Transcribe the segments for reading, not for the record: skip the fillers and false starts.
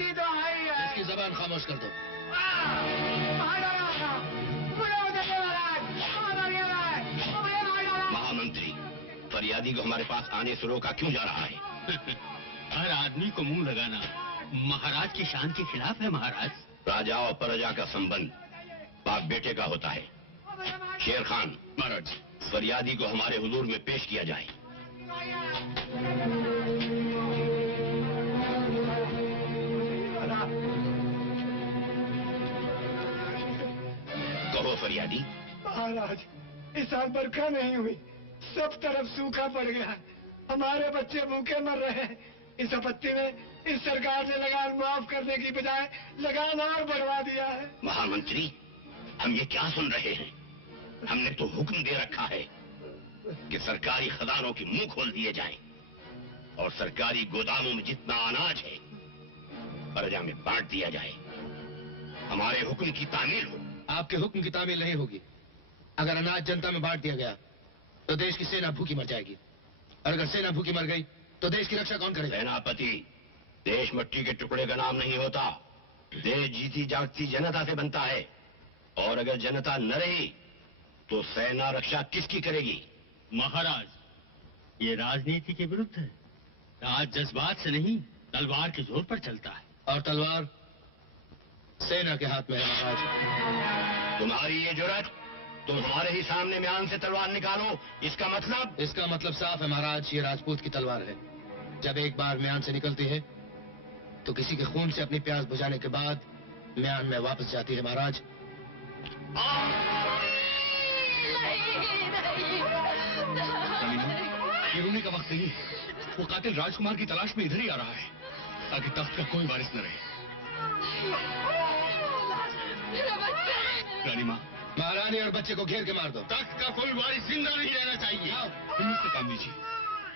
की तो आई है। इसकी जबान खामोश कर दो। महामंत्री, फरियादी को हमारे पास आने से रोका क्यों जा रहा है? हर आदमी को मुंह लगाना महाराज की शान के खिलाफ है। महाराज, राजा और प्रजा का संबंध बाप बेटे का होता है। शेर खान, महाराज, फरियादी को हमारे हुजूर में पेश किया जाए। कहो फरियादी। महाराज, इस साल बरखा नहीं हुई, सब तरफ सूखा पड़ गया, हमारे बच्चे भूखे मर रहे हैं। इस आपत्ति में इस सरकार ने लगान माफ करने की बजाय लगान और बढ़वा दिया है। महामंत्री, हम ये क्या सुन रहे हैं? हमने तो हुक्म दे रखा है कि सरकारी खजानों के मुंह खोल दिए जाएं और सरकारी गोदामों में जितना अनाज है प्रजा में बांट दिया जाए। हमारे हुक्म की तामील हो। आपके हुक्म की तामील नहीं होगी। अगर अनाज जनता में बांट दिया गया तो देश की सेना भूखी मर जाएगी, और अगर सेना भूखी मर गई तो देश की रक्षा कौन करेगा? सेनापति, देश मिट्टी के टुकड़े का नाम नहीं होता। देश जीती जागती जनता से बनता है, और अगर जनता न रही तो सेना रक्षा किसकी करेगी? महाराज, ये राजनीति के विरुद्ध है। राज जज्बात से नहीं, तलवार के जोर पर चलता है। और तलवार सेना के हाथ में है महाराज। तुम्हारी ये जुर्रत, तुम हमारे ही सामने म्यान से तलवार निकालो, इसका मतलब? इसका मतलब साफ है महाराज, ये राजपूत की तलवार है। जब एक बार म्यान से निकलती है तो किसी के खून से अपनी प्यास बुझाने के बाद म्यान में वापस जाती है महाराज। ये रोने का वक्त नहीं है। वो कातिल राजकुमार की तलाश में इधर ही आ रहा है, ताकि तख्त का कोई वारिस न रहे। रानी माँ, महारानी और बच्चे को घेर के मार दो। तख्त का कोई वारिस जिंदा नहीं रहना चाहिए। हिम्मत से काम लीजिए,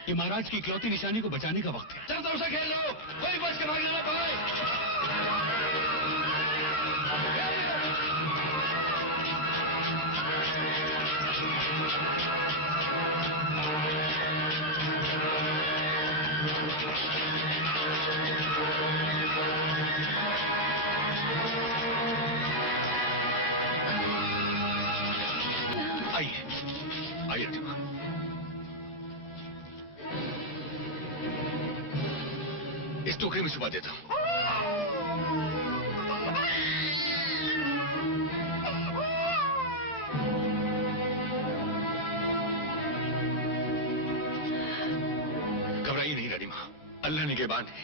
ये महाराज की इकलौती निशानी को बचाने का वक्त है। चल उसे खेल लो, कोई बच के भागने ना पाए। आइए आइए रानी माँ। इस टोकरी में छुपा देता हूँ। घबराइए नहीं रानी माँ, अल्लाह निगहबान है।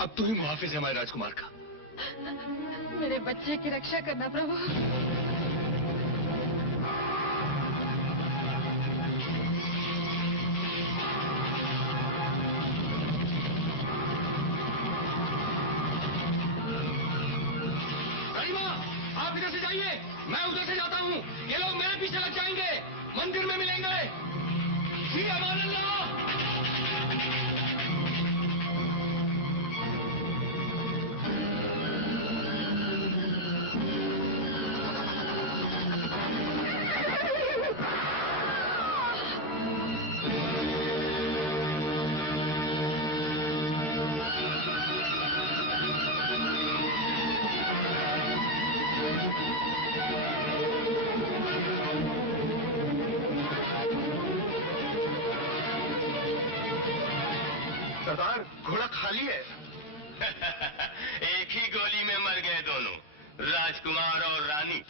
अब तू ही मुहाफिज है हमारे राजकुमार का। मेरे बच्चे की रक्षा करना प्रभु। आप इधर से जाइए, मैं उधर से जाता हूँ। ये लोग मेरे पीछे लग जाएंगे, मंदिर में मिलेंगे। जी अमान अल्लाह। सरदार, घोड़ा खाली है। एक ही गोली में मर गए दोनों, राजकुमार और रानी।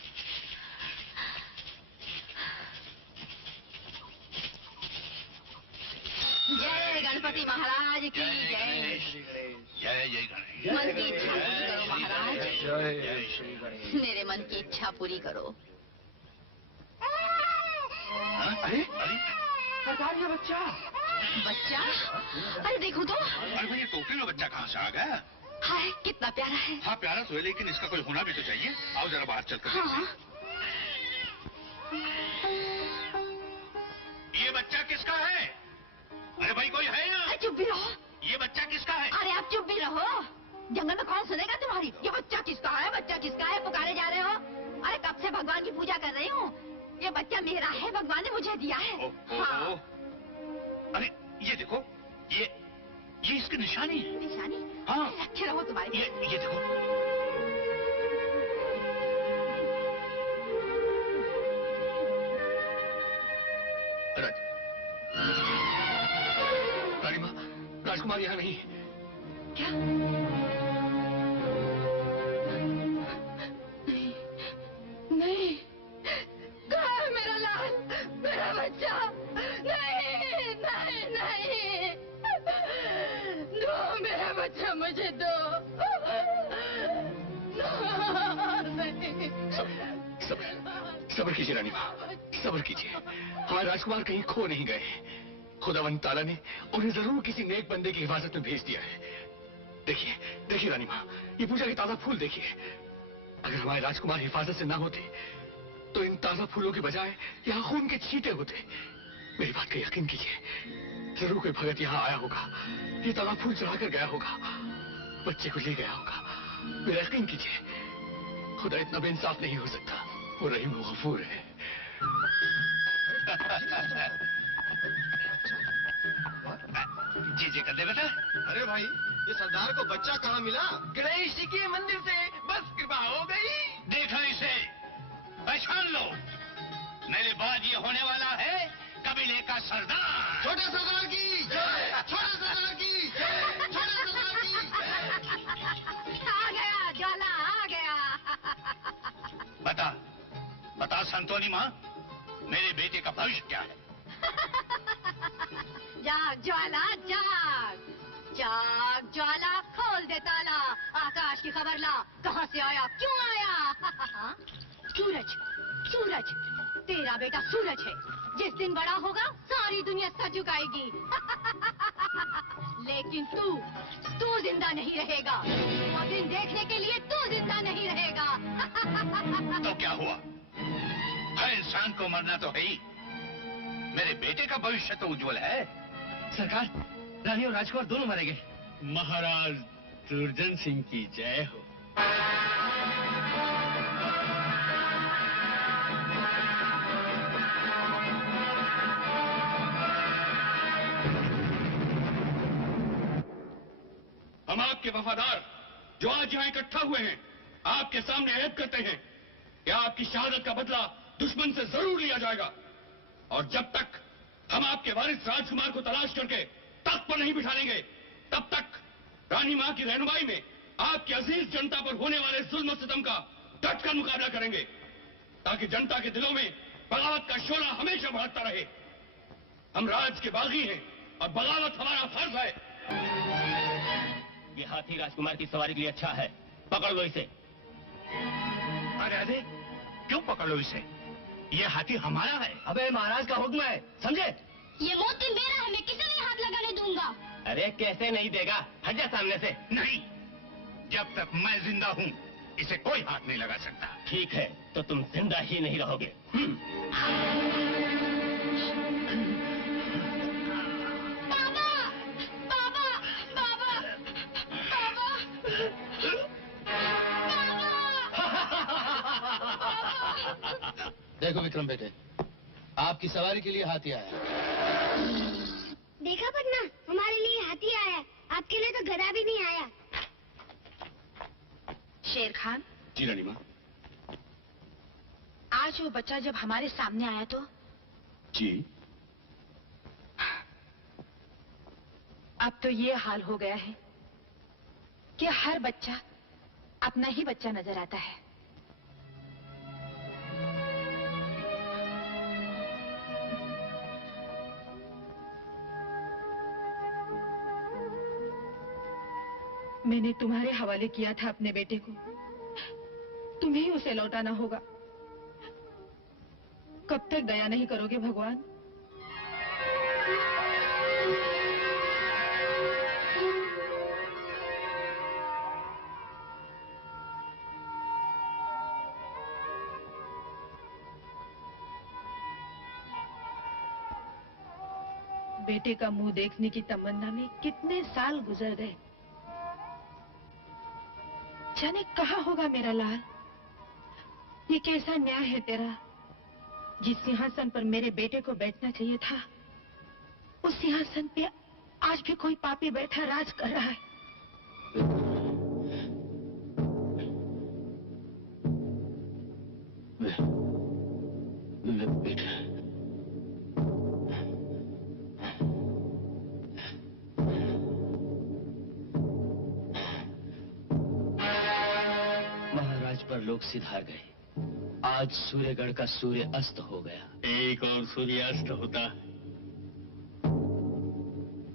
जय गणपति महाराज की जय। जय जय गणेश। मन की इच्छा पूरी करो महाराज, मेरे मन की इच्छा पूरी करो। अरे अरे सरकार, ये बच्चा बच्चा, अरे देखो तो। अरे भाई, ये टोकरी में बच्चा कहाँ से आ गया? हाय कितना प्यारा है। हाँ प्यारा तो है, लेकिन इसका कोई होना भी तो चाहिए। आओ जरा बाहर चलकर। हाँ। ये बच्चा किसका है? अरे भाई, कोई है यहाँ? चुप भी रहो। ये बच्चा किसका है? अरे आप चुप भी रहो, जंगल में कौन सुनेगा तुम्हारी। ये बच्चा किसका है, बच्चा किसका है पुकारे जा रहे हो। अरे कब से भगवान की पूजा कर रही हूँ। ये बच्चा मेरा है, भगवान ने मुझे दिया है। हाँ। अरे ये देखो, ये इसकी निशानी है। निशानी? हाँ। रखे वो तुम्हारी। ये देखो। रानी माँ, राजकुमार यहाँ नहीं। क्या? नहीं, कहाँ है मेरा लाल, मेरा बच्चा? नहीं नहीं नहीं, दो मेरा बच्चा मुझे दो। नहीं। सब्र कीजिए रानी माँ, सब्र कीजिए। हमारे राजकुमार कहीं खो नहीं गए। खुदावंद ताला ने उन्हें जरूर किसी नेक बंदे की हिफाजत में भेज दिया है। देखिए देखिए रानी माँ, ये पूजा के ताजा फूल देखिए। अगर हमारे राजकुमार हिफाजत से ना होते तो इन ताजा फूलों के बजाय यहाँ खून के छींटे होते। मेरी बात का यकीन कीजिए, जरूर कोई भगत यहाँ आया होगा, ये ताजा फूल चढ़ाकर गया होगा, बच्चे को ले गया होगा। मेरा यकीन कीजिए, खुदा इतना बेइंसाफ नहीं हो सकता। वो रहीम वो गफूर है। जी कर दे बेटा। अरे भाई, ये सरदार को बच्चा कहाँ मिला? गणेश जी के मंदिर से, बस कृपा हो गई। देखो इसे, पहचान लो। मेरे बाद ये होने वाला है कबीले का सरदार। छोटे सरदार की जय, छोटे सरदार की जय, छोटे सरदार की जय। आ गया ज्वाला, आ गया। बता संतोनी माँ, मेरे बेटे का भविष्य क्या है? जाग ज्वाला जाग, जाग ज्वाला, खोल दे ताला, आकाश की खबर ला, कहाँ से आया, क्यों आया? सूरज, सूरज, तेरा बेटा सूरज है। जिस दिन बड़ा होगा सारी दुनिया सर झुकाएगी। लेकिन तू जिंदा नहीं रहेगा। वो दिन देखने के लिए तू जिंदा नहीं रहेगा। तो क्या हुआ? हर इंसान को मरना तो है ही। मेरे बेटे का भविष्य तो उज्जवल है। सरकार, रानी और राजकुमार दोनों मारे गए। महाराज दुर्जन सिंह की जय हो। हम आपके वफादार जो आज यहाँ इकट्ठा हुए हैं, आपके सामने ऐब करते हैं कि आपकी शहादत का बदला दुश्मन से जरूर लिया जाएगा। और जब तक हम आपके वारिस राजकुमार को तलाश करके तख्त पर नहीं बिठा लेंगे, तब तक रानी माँ की रहनुमाई में आपकी अजीज जनता पर होने वाले जुल्म सितम का डटकर मुकाबला करेंगे, ताकि जनता के दिलों में बगावत का शोला हमेशा बढ़ता रहे। हम राज के बागी हैं और बगावत हमारा फर्ज है। ये हाथी राजकुमार की सवारी के लिए अच्छा है, पकड़ लो इसे। अरे अरे, क्यों पकड़ लो इसे? ये हाथी हमारा है। अबे महाराज का हुक्म है, समझे? ये मोती मेरा है, मैं किसी नहीं हाथ लगाने दूंगा। अरे कैसे नहीं देगा, हट जा सामने से। नहीं, जब तक मैं जिंदा हूँ इसे कोई हाथ नहीं लगा सकता। ठीक है, तो तुम जिंदा ही नहीं रहोगे। बाबा, बाबा, बाबा, बाबा। देखो विक्रम बेटे, आपकी सवारी के लिए हाथी आया। देखा पन्ना, हमारे लिए हाथी आया, आपके लिए तो गधा भी नहीं आया। शेर खान, जी रानी माँ। आज वो बच्चा जब हमारे सामने आया तो जी, अब तो ये हाल हो गया है कि हर बच्चा अपना ही बच्चा नजर आता है। मैंने तुम्हारे हवाले किया था अपने बेटे को, तुम्हें ही उसे लौटाना होगा। कब तक दया नहीं करोगे भगवान? बेटे का मुंह देखने की तमन्ना में कितने साल गुजर गए। जाने कहाँ होगा मेरा लाल। ये कैसा न्याय है तेरा? जिस सिंहासन पर मेरे बेटे को बैठना चाहिए था, उस सिंहासन पे आज भी कोई पापी बैठा राज कर रहा है। लोग सिधार गए। आज सूर्यगढ़ का सूर्य अस्त हो गया। एक और सूर्य अस्त होता है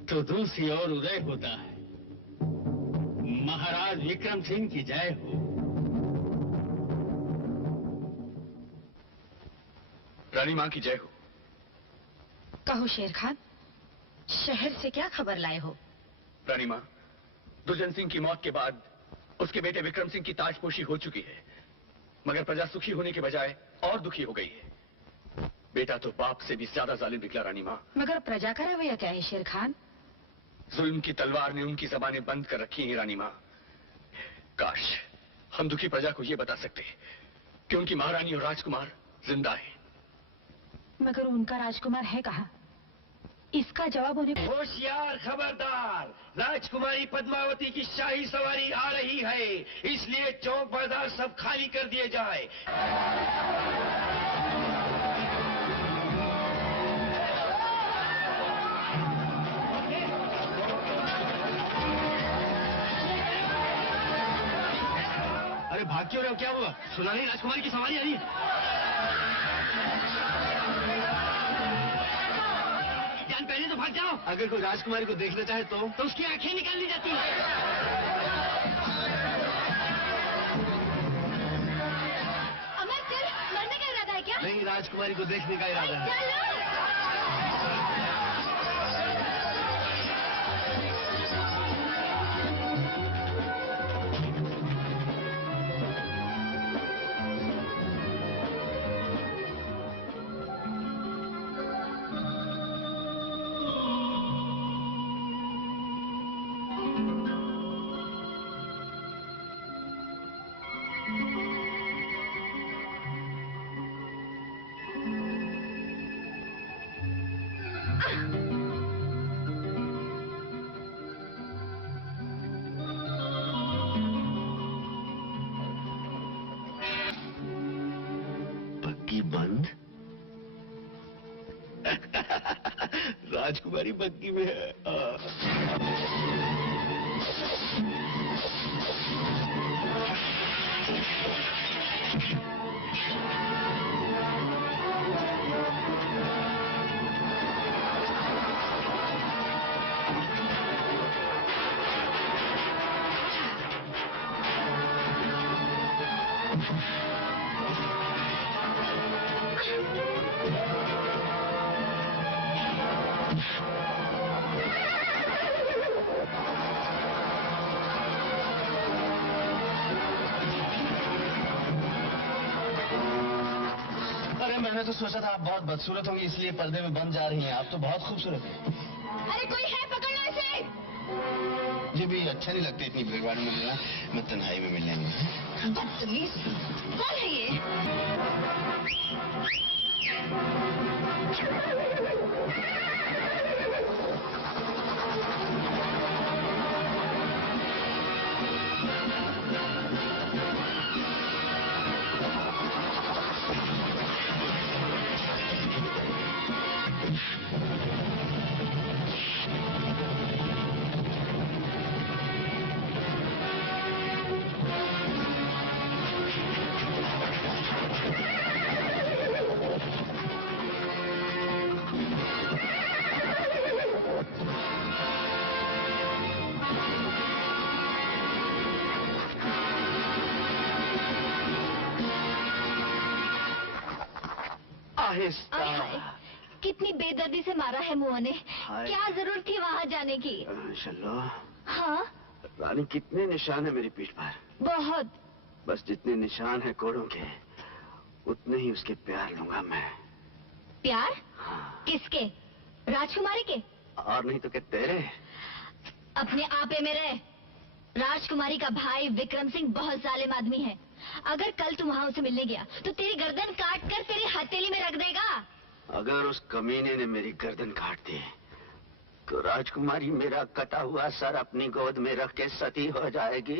तो दूसरी ओर उदय होता है। महाराज विक्रम सिंह की जय हो। रानी मां की जय हो। कहो शेर खान, शहर से क्या खबर लाए हो? रानी मां, दुष्यंत सिंह की मौत के बाद उसके बेटे विक्रम सिंह की ताजपोशी हो चुकी है, मगर प्रजा सुखी होने के बजाय और दुखी हो गई है। बेटा तो बाप से भी ज्यादा जालिम निकला रानी मां। मगर प्रजा का रवैया क्या है शेर खान? जुल्म की तलवार ने उनकी जबानें बंद कर रखी हैं रानी मां। काश हम दुखी प्रजा को यह बता सकते कि उनकी महारानी और राजकुमार जिंदा है। मगर उनका राजकुमार है कहाँ? इसका जवाब उन्हें। होशियार, खबरदार! राजकुमारी पद्मावती की शाही सवारी आ रही है, इसलिए चौक बाजार सब खाली कर दिए जाए। अरे भाग क्यों रहे हो? क्या हुआ? सुना नहीं राजकुमारी की सवारी आ रही है। पहले तो भाग जाओ। अगर कोई राजकुमारी को देखना चाहे तो उसकी आंखें निकाल ली जाती है। अमर चल, मरने का इरादा है क्या? नहीं, राजकुमारी को देखने का इरादा है। बंद। राजकुमारी बग्गी में है। मैंने तो सोचा था आप बहुत बदसूरत होंगी, इसलिए पर्दे में बन जा रही हैं। आप तो बहुत खूबसूरत हैं। अरे कोई है, पकड़ना इसे। मुझे भी अच्छा नहीं लगता इतनी भीड़ भाड़ में मिलना। मैं तन्हाई में मिलने में। बदतमीज, कौन है ये? कितनी बेदर्दी से मारा है मुआ ने। क्या जरूरत थी वहाँ जाने की? चलो। हाँ रानी, कितने निशान है मेरी पीठ पर? बहुत। बस जितने निशान है कोड़ों के, उतने ही उसके प्यार लूंगा मैं। प्यार? हाँ। किसके? राजकुमारी के? और नहीं तो क्या तेरे? अपने आपे में रहे। राजकुमारी का भाई विक्रम सिंह बहुत जालिम आदमी है। अगर कल तू वहाँ उसे मिलने गया तो तेरी गर्दन काट कर तेरी हथेली में रख देगा। अगर उस कमीने ने मेरी गर्दन काट दी तो राजकुमारी मेरा कटा हुआ सर अपनी गोद में रख के सती हो जाएगी।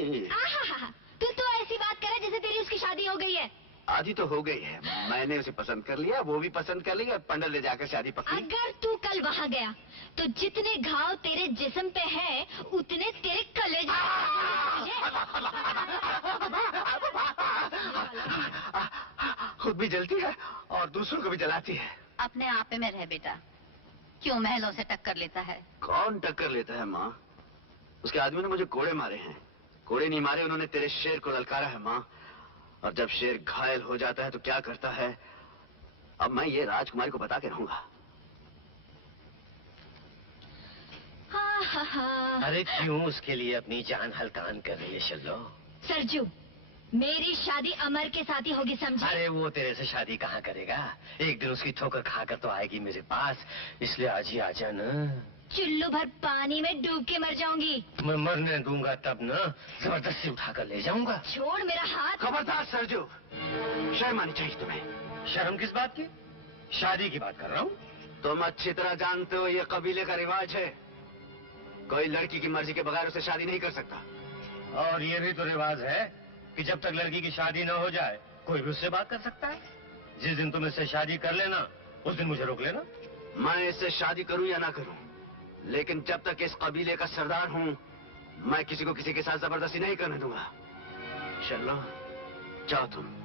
तू तो ऐसी बात करे जैसे तेरी उसकी शादी हो गई है। आधी तो हो गई है। मैंने उसे पसंद कर लिया, वो भी पसंद कर लिया, पंडित ले जाकर शादी पक्की। अगर तू कल वहाँ गया तो जितने घाव तेरे जिस्म पे हैं, उतने तेरे कलेजे। खुद भी जलती है और दूसरों को भी जलाती है। अपने आप में रह बेटा, क्यों महलों से टक्कर लेता है? कौन टक्कर लेता है माँ? उसके आदमी ने मुझे कोड़े मारे हैं। कोड़े नहीं मारे, उन्होंने तेरे शेर को ललकारा है माँ। और जब शेर घायल हो जाता है तो क्या करता है, अब मैं ये राजकुमारी को बता के रहूंगा। अरे क्यों उसके लिए अपनी जान हल्कान कर रही है शल्लो? सरजू, मेरी शादी अमर के साथ ही होगी, समझे? अरे वो तेरे से शादी कहाँ करेगा? एक दिन उसकी ठोकर खाकर तो आएगी मेरे पास, इसलिए आज ही आजा ना। चुल्लू भर पानी में डूब के मर जाऊंगी। मैं मरने दूंगा तब ना, जबरदस्ती उठाकर ले जाऊंगा। छोड़ मेरा हाथ। खबरदार सरजू, शर्म आनी चाहिए तुम्हें। शर्म किस बात की? शादी की बात कर रहा हूँ। तुम अच्छी तरह जानते हो ये कबीले का रिवाज है, कोई लड़की की मर्जी के बगैर उसे शादी नहीं कर सकता। और ये भी तो रिवाज है कि जब तक लड़की की शादी न हो जाए कोई भी उससे बात कर सकता है। जिस दिन तुम इससे शादी कर लेना उस दिन मुझे रोक लेना। मैं इससे शादी करूं या ना करूं, लेकिन जब तक इस कबीले का सरदार हूं, मैं किसी को किसी के साथ जबरदस्ती नहीं करने दूंगा। चलो जाओ तुम।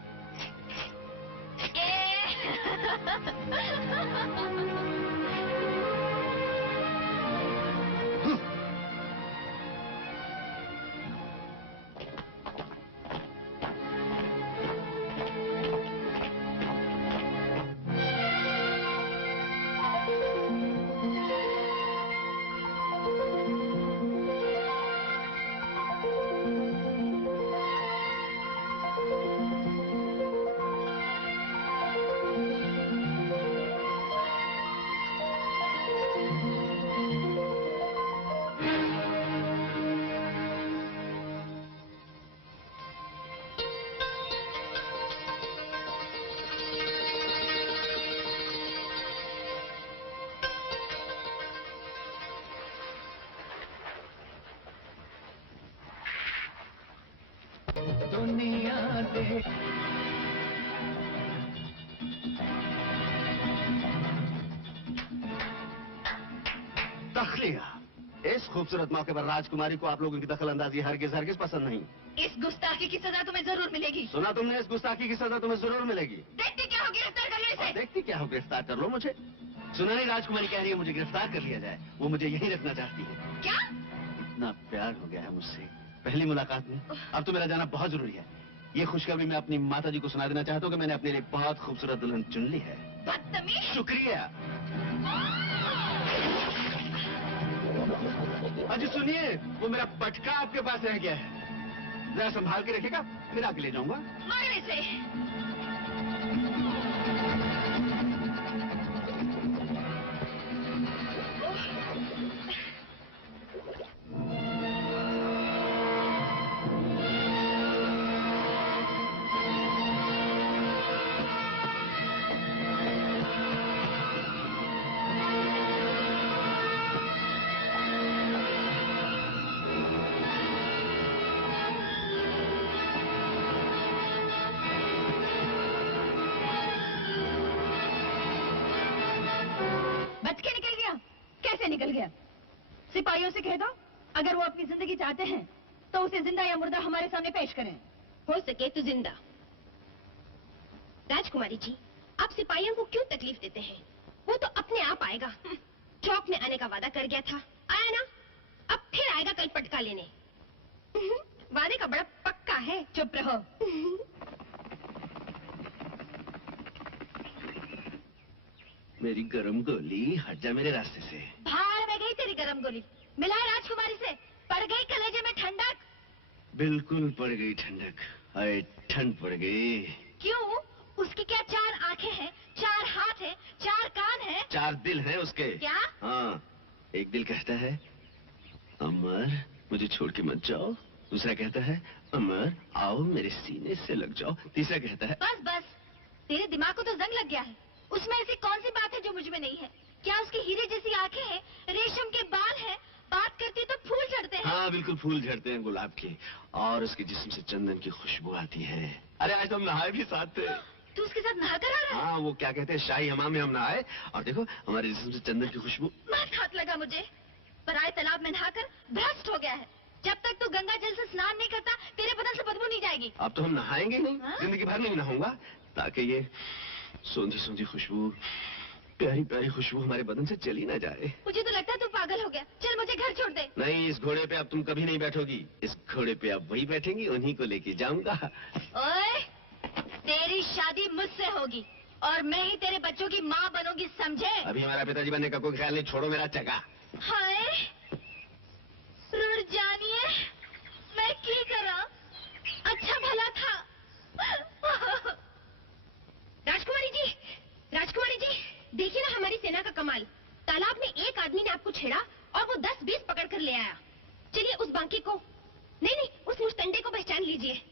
दुनिया देख तखलिया, इस खूबसूरत मौके पर राजकुमारी को आप लोगों की दखल अंदाजी हरगिज हरगिज पसंद नहीं। इस गुस्ताखी की सजा तुम्हें जरूर मिलेगी। सुना तुमने? इस गुस्ताखी की सजा तुम्हें जरूर मिलेगी। देखती क्या हो, गिरफ्तार कर लो इसे। देखती क्या हो, गिरफ्तार कर लो मुझे। सुना नहीं, राजकुमारी कह रही है मुझे गिरफ्तार कर लिया जाए, वो मुझे यहीं रखना चाहती है। क्या? इतना प्यार हो गया है मुझसे पहली मुलाकात में, अब तो मेरा जाना बहुत जरूरी है। ये खुशखबरी मैं अपनी माताजी को सुना देना चाहता हूँ कि मैंने अपने लिए बहुत खूबसूरत दुल्हन चुन ली है। बदतमीज। शुक्रिया। अजी सुनिए, वो मेरा पटका आपके पास रह गया है, जरा संभाल के रखिएगा, फिर आके ले जाऊंगा। मार इसे। निकल गया। सिपाहियों से कह दो, अगर वो अपनी जिंदगी चाहते हैं तो उसे जिंदा या मुर्दा हमारे सामने पेश करें। हो सके तो जिंदा। राजकुमारी जी, आप सिपाहियों को क्यों तकलीफ देते हैं? वो तो अपने आप आएगा। चौक में आने का वादा कर गया था, आया ना? अब फिर आएगा कल पटका लेने। वादे का बड़ा पक्का है। चुप रहो। मेरी गरम गोली, हट जा मेरे रास्ते से। भाड़ में गई तेरी गरम गोली। मिला है राजकुमारी से, पड़ गई कलेजे में ठंडक। बिल्कुल पड़ गई ठंडक, अरे ठंड पड़ गई। क्यों? उसकी क्या 4 आंखें हैं, 4 हाथ हैं, 4 कान हैं? 4 दिल हैं उसके। क्या? हाँ, एक दिल कहता है अमर मुझे छोड़ के मत जाओ, दूसरा कहता है अमर आओ मेरे सीने से लग जाओ, तीसरा कहता है बस बस, तेरे दिमाग को तो जंग लग गया है। उसमें ऐसी कौन सी बात है जो मुझ में नहीं है? क्या उसकी हीरे जैसी आंखें हैं, रेशम के बाल हैं, बात करती तो फूल झड़ते हैं? हाँ बिल्कुल फूल झड़ते हैं गुलाब के, और उसके जिस्म से चंदन की खुशबू आती है। अरे आज तो हम नहाए भी साथ थे। तू उसके साथ नहा कर आ रहा है? हाँ, वो क्या कहते हैं शाही हमाम में हम नहाए, और देखो हमारे जिस्म से चंदन की खुशबू। मत हाथ लगा मुझे। पराये तालाब में नहाकर भ्रष्ट हो गया है। जब तक तू गंगा जल से स्नान नहीं करता, तेरे बदन से बदबू नहीं जाएगी। अब तो हम नहाएंगे नहीं, हाँ? जिंदगी भर नहीं नहाऊंगा। ताकि ये सोंधी सोंधी खुशबू, प्यारी प्यारी खुशबू हमारे बदन से चली ना जाए। मुझे तो लगता है तू पागल हो गया। चल मुझे घर छोड़ दे। नहीं, इस घोड़े पे अब तुम कभी नहीं बैठोगी। इस घोड़े पे अब वही बैठेंगी, उन्हीं को लेके जाऊंगा। ओए, तेरी शादी मुझसे होगी और मैं ही तेरे बच्चों की माँ बनूंगी, समझे? अभी हमारा पिताजी बनने का कोई ख्याल नहीं, छोड़ो मेरा चका। हाय, रुड़ जानिए, मैं की करा? अच्छा भला था। राजकुमारी जी, देखिए ना हमारी सेना का कमाल। तालाब में एक आदमी ने आपको छेड़ा और वो 10-20 पकड़ कर ले आया। चलिए उस बांके को, नहीं, उस मुश्तंडे को पहचान लीजिए।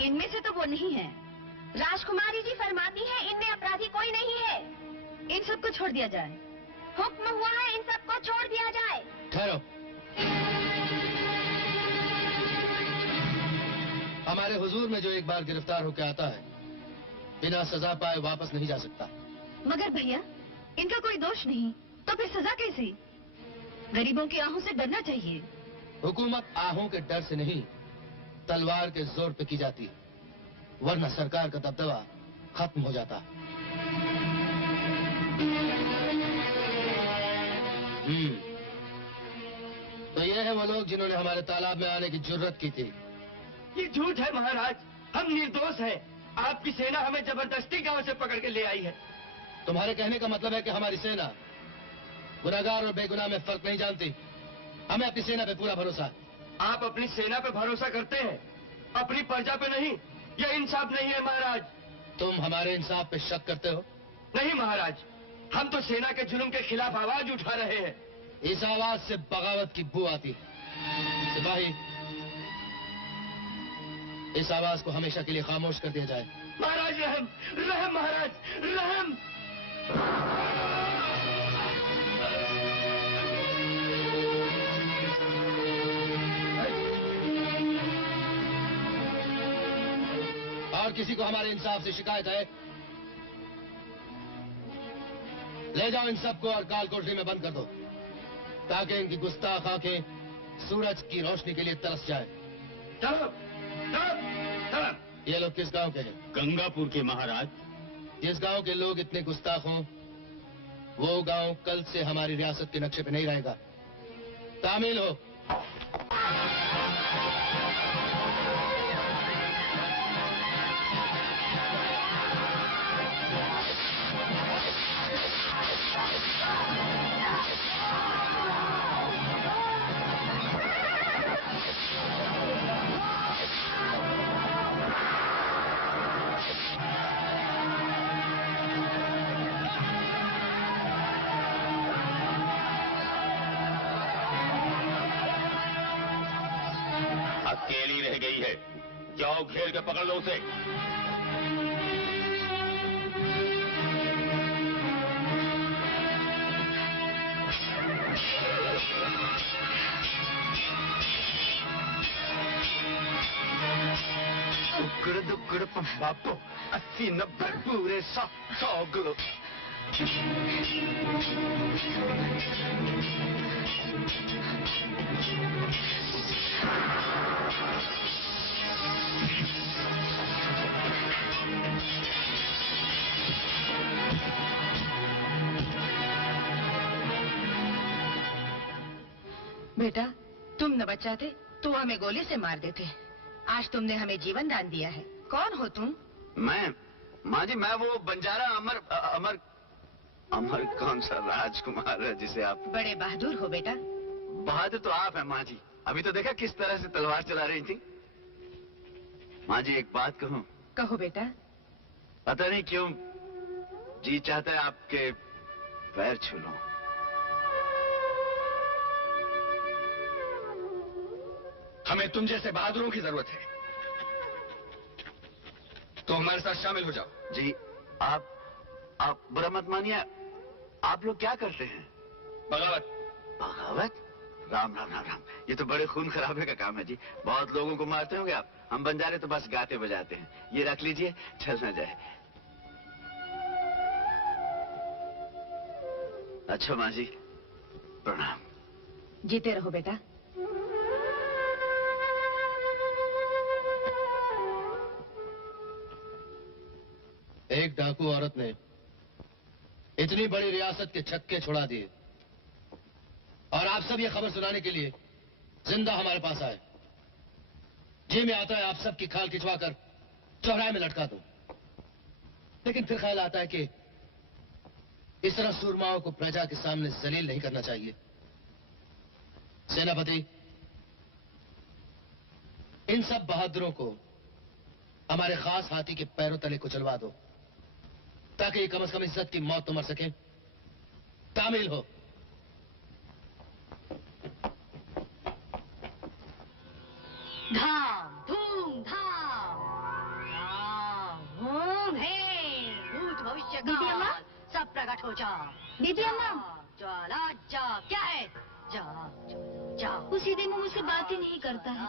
इनमें से तो वो नहीं है। राजकुमारी जी फरमाती है इनमें अपराधी कोई नहीं है। इन सबको छोड़ दिया जाए। हुक्म हुआ है, इन सबको छोड़ दिया जाए। ठहरो। हमारे हुजूर में जो एक बार गिरफ्तार होकर आता है, बिना सजा पाए वापस नहीं जा सकता। मगर भैया, इनका कोई दोष नहीं, तो फिर सजा कैसी? गरीबों की आहों से डरना चाहिए। हुकूमत आहों के डर से नहीं, तलवार के जोर पे की जाती है, वरना सरकार का दबदबा खत्म हो जाता। तो ये है वो लोग जिन्होंने हमारे तालाब में आने की जुर्रत की थी। ये झूठ है महाराज, हम निर्दोष हैं। आपकी सेना हमें जबरदस्ती गांव से पकड़ के ले आई है। तुम्हारे कहने का मतलब है कि हमारी सेना गुनाहगार और बेगुनाह में फर्क नहीं जानती। हमें अपनी सेना पे पूरा भरोसा है। आप अपनी सेना पे भरोसा करते हैं, अपनी प्रजा पे नहीं। यह इंसाफ नहीं है महाराज। तुम हमारे इंसाफ पे शक करते हो? नहीं महाराज, हम तो सेना के जुल्म के खिलाफ आवाज उठा रहे हैं। इस आवाज से बगावत की बू आती है। सिपाही, इस आवाज को हमेशा के लिए खामोश कर दिया जाए। महाराज रहम, रहम महाराज, रहम। और किसी को हमारे इंसाफ से शिकायत है? ले जाओ इन सबको और काल कोठरी में बंद कर दो, ताकि इनकी गुस्ताख आंखें सूरज की रोशनी के लिए तरस जाए। चलो, चलो, चलो। ये लोग किस गांव के हैं? गंगापुर के महाराज। जिस गांव के लोग इतने गुस्ताख हों, वो गांव कल से हमारी रियासत के नक्शे पे नहीं रहेगा। तामील हो। अकेली रह गई है, जाओ घेर के पकड़ लो उसे। दुक्कड़ दुक्कड़ बापो, 80-90 पूरे 100 गुलो। बेटा, तुम न बचाते तो हमें गोली से मार देते। आज तुमने हमें जीवन दान दिया है। कौन हो तुम? मैं, माँ जी, मैं वो बंजारा अमर अमर अमर कौन सा राजकुमार है जिसे आप... बड़े बहादुर हो बेटा। बहादुर तो आप हैं माँ जी। अभी तो देखा किस तरह से तलवार चला रही थी। माँ जी, एक बात कहूँ? कहो बेटा। पता नहीं क्यों जी चाहता है आपके पैर छू लूं। हमें तुम जैसे बहादुरों की जरूरत है, तो हमारे साथ शामिल हो जाओ। जी, आप बुरा मत मानिए। आप लोग क्या करते हैं? बगावत। बगावत? राम राम राम राम, ये तो बड़े खून खराबे का काम है जी। बहुत लोगों को मारते होंगे आप। हम बंजारे तो बस गाते बजाते हैं। ये रख लीजिए, चल ना जाए। अच्छा माँ जी, प्रणाम। जीते रहो बेटा। एक डाकू औरत ने इतनी बड़ी रियासत के छक्के छुड़ा दिए और आप सब ये खबर सुनाने के लिए जिंदा हमारे पास आए। जी में आता है आप सब की खाल खिंचवाकर चौराहे में लटका दूं, लेकिन फिर ख्याल आता है कि इस तरह सूरमाओं को प्रजा के सामने जलील नहीं करना चाहिए। सेनापति, इन सब बहादुरों को हमारे खास हाथी के पैरों तले कुचलवा दो, ताकि कम से कम इज्जत की मौत तो मर सके। तामील हो। धाम धूम धाम ओम हे भूत भविष्य दीदी अम्मा? सब प्रकट हो जा। दीदी अम्मा? ज्वाला जा। क्या है? जा जा। वो सीधे मुंह मुझसे बात ही नहीं करता है।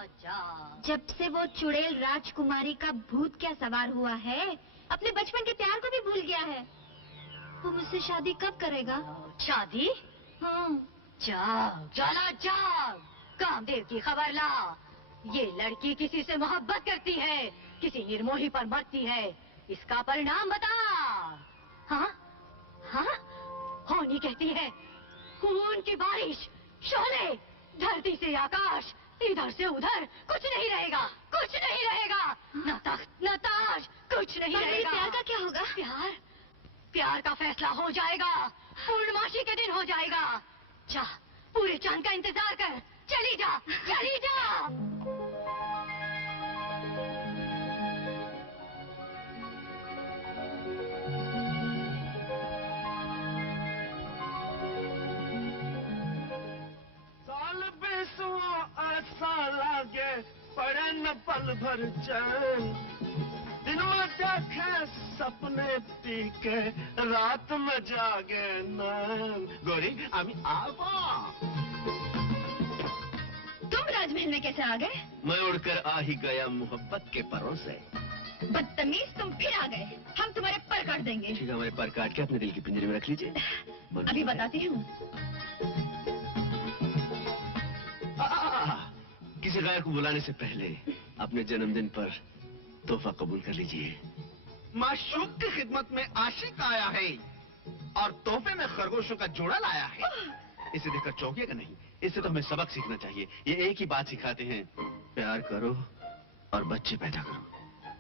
जब से वो चुड़ैल राजकुमारी का भूत क्या सवार हुआ है, अपने बचपन के प्यार को भी भूल गया है। वो मुझसे शादी कब करेगा? शादी? हाँ। जाग ज्वाला जाग, कामदेव की खबर ला। ये लड़की किसी से मोहब्बत करती है, किसी निर्मोही पर मरती है। इसका परिणाम बता। हाँ हाँ, होनी कहती है खून की बारिश, शोले, धरती से आकाश, इधर से उधर, कुछ नहीं रहेगा, कुछ नहीं रहेगा। न तख्त न ताज, कुछ नहीं रहेगा। प्यार का क्या होगा? प्यार? प्यार का फैसला हो जाएगा, पूर्णमासी के दिन हो जाएगा। जा, पूरे चांद का इंतजार कर। चली जा, चली जा। साल बेसुआ ऐसा लागे, पड़े न पल भर चैन। दिन में देखे सपने तीखे, रात में जागे नैन। गोरी अमी आवा। तुम राजमहल में कैसे आ गए? मैं उड़कर आ ही गया मोहब्बत के परों से। बदतमीज, तुम फिर आ गए। हम तुम्हारे पर काट देंगे। ठीक है, हमारे पर काट के अपने दिल की पिंजरे में रख लीजिए। अभी बताती हूँ। किसी गैर को बुलाने से पहले अपने जन्मदिन पर तोहफा कबूल कर लीजिए। माशूक की खिदमत में आशिक आया है और तोहफे में खरगोशों का जोड़ा लाया है। इसे देखकर चौंकिएगा नहीं, इससे तो हमें सबक सीखना चाहिए। ये एक ही बात सिखाते हैं, प्यार करो और बच्चे पैदा करो।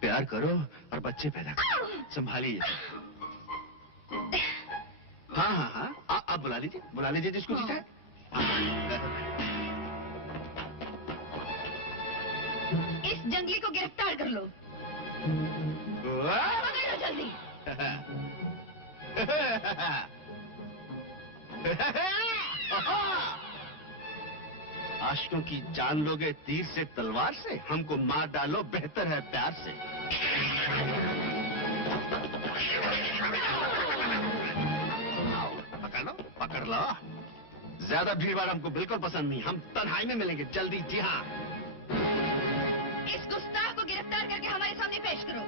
प्यार करो और बच्चे पैदा करो। संभालिए। हाँ हाँ हाँ, आप बुला लीजिए जिसको जीता है। इस जंगली को गिरफ्तार कर लो। पकड़ो जल्दी। आशिकों की जान लोगे तीर से तलवार से, हमको मार डालो बेहतर है प्यार से। पकड़ लो। ज्यादा भीड़ भाड़ हमको बिल्कुल पसंद नहीं। हम तन्हाई में मिलेंगे जल्दी। जी हाँ। इस गुस्ताख को गिरफ्तार करके हमारे सामने पेश करो।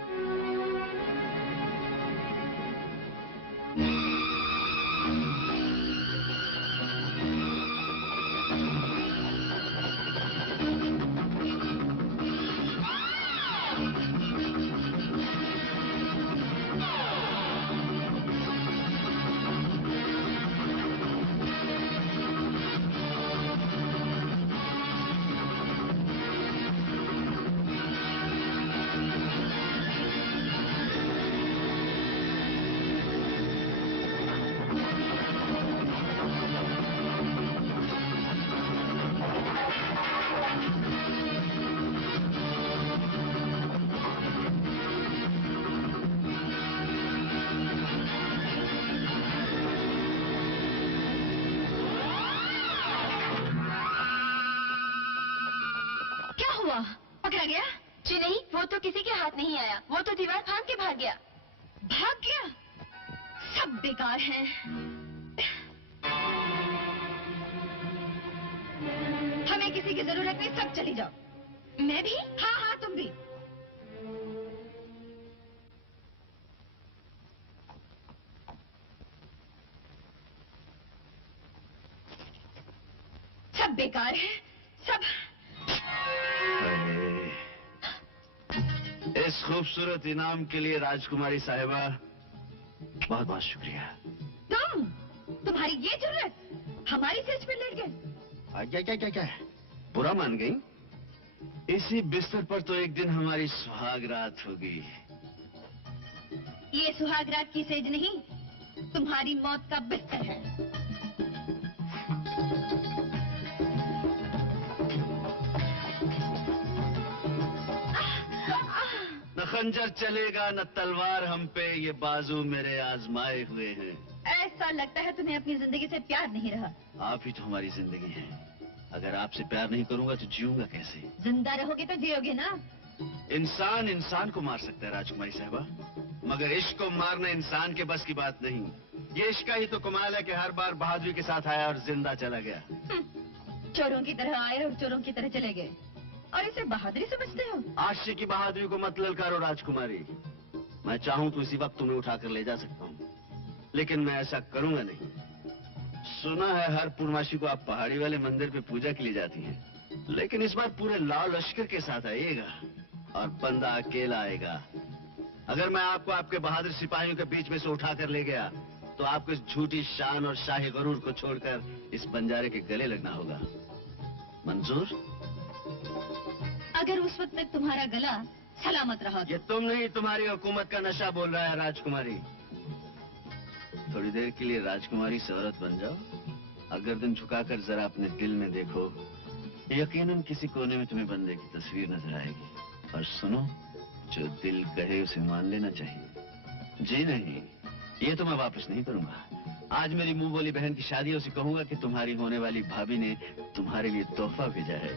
पकड़ा गया? जी नहीं, वो तो किसी के हाथ नहीं आया। वो तो दीवार फांद के भाग गया। भाग गया? सब बेकार हैं। हमें किसी की जरूरत नहीं, सब चली जाओ। मैं भी? हाँ हाँ, तुम भी। सब बेकार है, सब। इस खूबसूरत इनाम के लिए राजकुमारी साहिबा बहुत बहुत शुक्रिया। तुम्हारी ये जरूरत हमारी सेज पे लेट गए। क्या क्या क्या क्या बुरा मान गई? इसी बिस्तर पर तो एक दिन हमारी सुहाग रात होगी। ये सुहाग रात की सेज नहीं, तुम्हारी मौत का बिस्तर है। न खंजर चलेगा न तलवार हम पे, ये बाजू मेरे आजमाए हुए हैं। ऐसा लगता है तुम्हें अपनी जिंदगी से प्यार नहीं रहा। आप ही तो हमारी जिंदगी हैं। अगर आपसे प्यार नहीं करूंगा तो जीऊंगा कैसे? जिंदा रहोगे तो जियोगे ना। इंसान इंसान को मार सकता है राजकुमारी साहिबा, मगर इश्क को मारना इंसान के बस की बात नहीं। ये इश्क का ही तो कमाल है कि हर बार बहादुरी के साथ आया और जिंदा चला गया। चोरों की तरह आए और चोरों की तरह चले गए, और इसे बहादुरी समझते हो? आशिक की बहादुरी को मत ललकारो राजकुमारी। मैं चाहूं तो इसी वक्त तुम्हें उठाकर ले जा सकता हूं, लेकिन मैं ऐसा करूंगा नहीं। सुना है हर पूर्णमासी को आप पहाड़ी वाले मंदिर पे पूजा के लिए जाती हैं, लेकिन इस बार पूरे लाल लश्कर के साथ आइएगा और बंदा अकेला आएगा। अगर मैं आपको आपके बहादुर सिपाहियों के बीच में से उठाकर ले गया तो आपको इस झूठी शान और शाही गरूर को छोड़कर इस बंजारे के गले लगना होगा। मंजूर? अगर उस वक्त तक तुम्हारा गला सलामत रहा। ये तुम नहीं, तुम्हारी हुकूमत का नशा बोल रहा है राजकुमारी। थोड़ी देर के लिए राजकुमारी से औरत बन जाओ, अगर दिन झुकाकर जरा अपने दिल में देखो, यकीनन किसी कोने में तुम्हें बंदे की तस्वीर नजर आएगी। और सुनो, जो दिल कहे उसे मान लेना चाहिए। जी नहीं, ये तो मैं वापस नहीं करूंगा। आज मेरी मुंह बोली बहन की शादी है, उसे कहूंगा कि तुम्हारी होने वाली भाभी ने तुम्हारे लिए तोहफा भेजा है।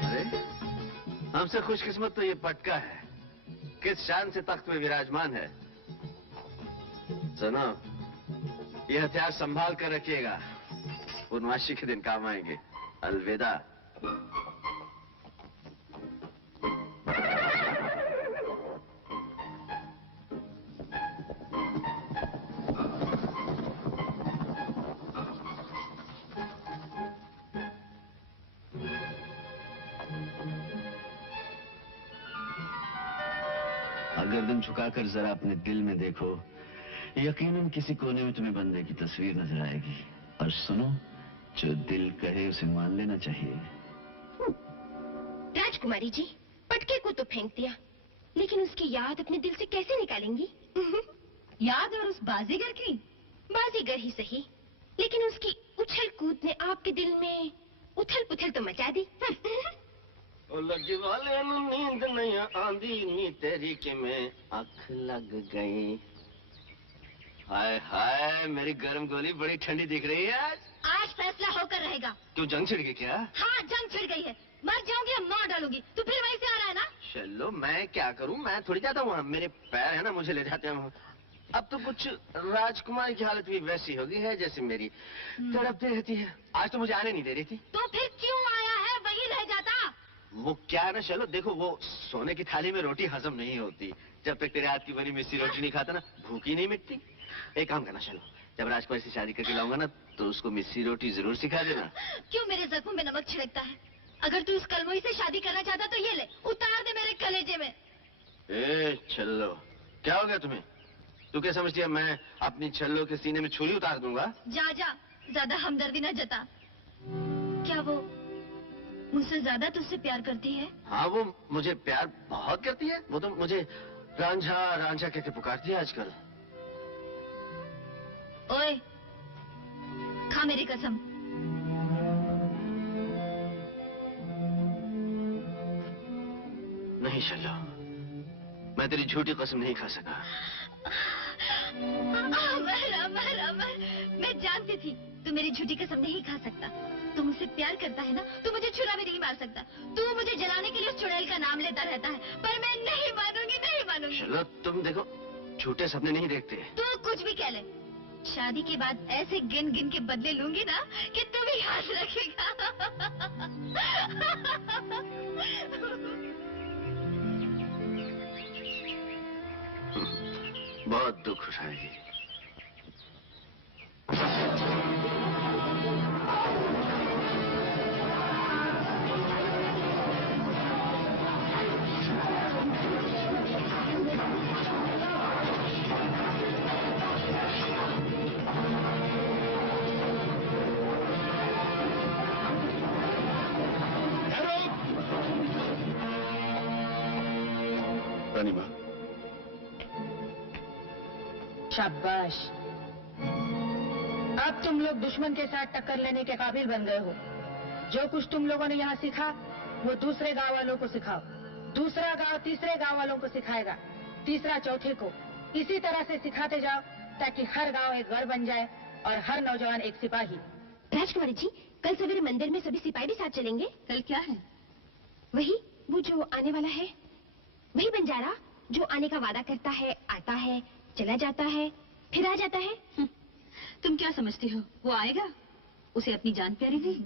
अरे, हमसे खुशकिस्मत तो ये पटका है, किस शान से तख्त में विराजमान है। सुनो, ये हथियार संभाल कर रखिएगा, पूर्णमासी के दिन काम आएंगे। अलविदा। गर्दन झुकाकर जरा अपने दिल में देखो, यकीनन किसी कोने में तुम्हें बंदे की तस्वीर नजर आएगी। और सुनो, जो दिल कहे उसे मान लेना चाहिए। राजकुमारी जी, पटके को तो फेंक दिया, लेकिन उसकी याद अपने दिल से कैसे निकालेंगी? याद और उस बाजीगर की? बाजीगर ही सही, लेकिन उसकी उछल कूद ने आपके दिल में उथल पुथल तो मचा दी। लगी वाले नींद नहीं आंदी नी तेरी के में आँख लग गई। हाय हाय, मेरी गर्म गोली बड़ी ठंडी दिख रही है आज। आज फैसला होकर रहेगा। क्यों, जंग छिड़ गई क्या? हाँ, जंग छिड़ गई है। मर जाऊंगी या मार डालूंगी, तू फिर वहीं से आ रहा है ना? चलो, मैं क्या करूं, मैं थोड़ी जाता हूँ, मेरे पैर है ना, मुझे ले जाते हैं। अब तो कुछ राजकुमारी की हालत भी वैसी हो गई है जैसे मेरी तड़पती रहती है। आज तो मुझे आने नहीं दे रही थी। तो फिर क्यों आया है? वहीं रह जाता। वो क्या है ना, चलो देखो, वो सोने की थाली में रोटी हजम नहीं होती। जब तक तेरे हाथ की बनी मिस्सी रोटी नहीं खाता ना, भूख ही नहीं मिटती। एक काम करना, चलो, जब राजकुमारी से शादी करके लाऊंगा ना, तो उसको मिस्सी रोटी जरूर सिखा देना। क्यों मेरे जख्म में नमक छिड़कता है? अगर तू इस कलमोई से शादी करना चाहता तो ये ले, उतार दे मेरे कलेजे में। ए छल्लो, क्या हो गया तुम्हें? तू क्या समझती है मैं अपनी छल्लो के सीने में छुरी उतार दूंगा? जा जा, ज्यादा हमदर्दी न जता। क्या वो मुझसे ज्यादा तुझसे प्यार करती है? हाँ, वो मुझे प्यार बहुत करती है। वो तो मुझे रांझा रांझा कहकर पुकारती है आजकल। ओए, खा मेरी कसम। नहीं छल्लो, मैं तेरी झूठी कसम नहीं खा सका। अमर अमर अमर, मैं जानती थी तू मेरी झूठी कसम नहीं खा सकता। तू मुझसे प्यार करता है ना, तू मुझे छुरा भी नहीं मार सकता। तू मुझे जलाने के लिए उस चुड़ैल का नाम लेता रहता है, पर मैं नहीं मानूंगी, नहीं मानूंगी। चलो, तुम देखो, झूठे सपने नहीं देखते। तू कुछ भी कह ले, शादी के बाद ऐसे गिन गिन के बदले लूंगी ना कि तू भी याद रखेगा। बहुत दुख उठाएगी। रानी माँ, शाबाश, अब तुम लोग दुश्मन के साथ टक्कर लेने के काबिल बन गए हो। जो कुछ तुम लोगों ने यहाँ सीखा वो दूसरे गांव वालों को सिखाओ। दूसरा गांव तीसरे गांव वालों को सिखाएगा, तीसरा चौथे को। इसी तरह से सिखाते जाओ ताकि हर गांव एक गढ़ बन जाए और हर नौजवान एक सिपाही। राजकुमारी जी, कल सवेरे मंदिर में सभी सिपाही भी साथ चलेंगे। कल क्या है? वही, वो जो आने वाला है, वही बंजारा जो आने का वादा करता है, आता है, चला जाता है, फिर आ जाता है। तुम क्या समझती हो, वो आएगा? उसे अपनी जान प्यारी नहीं?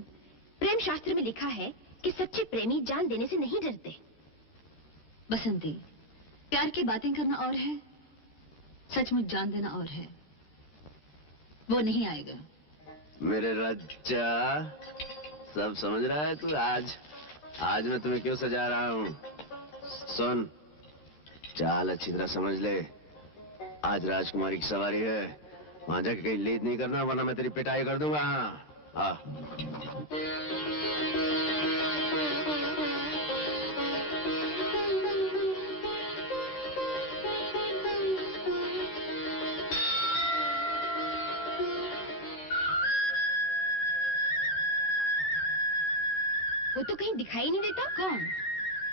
प्रेम शास्त्र में लिखा है कि सच्चे प्रेमी जान देने से नहीं डरते। बसंती, प्यार की बातें करना और है, सचमुच जान देना और है। वो नहीं आएगा। मेरे रज्जा, सब समझ रहा है तू? आज मैं तुम्हें क्यों सजा रहा हूँ? सुन, चाल अच्छी तरह समझ ले। आज राजकुमारी की सवारी है, वहां जाके कहीं लेट नहीं करना वरना मैं तेरी पिटाई कर दूंगा। हाँ। वो तो कहीं दिखाई नहीं देता। कौन?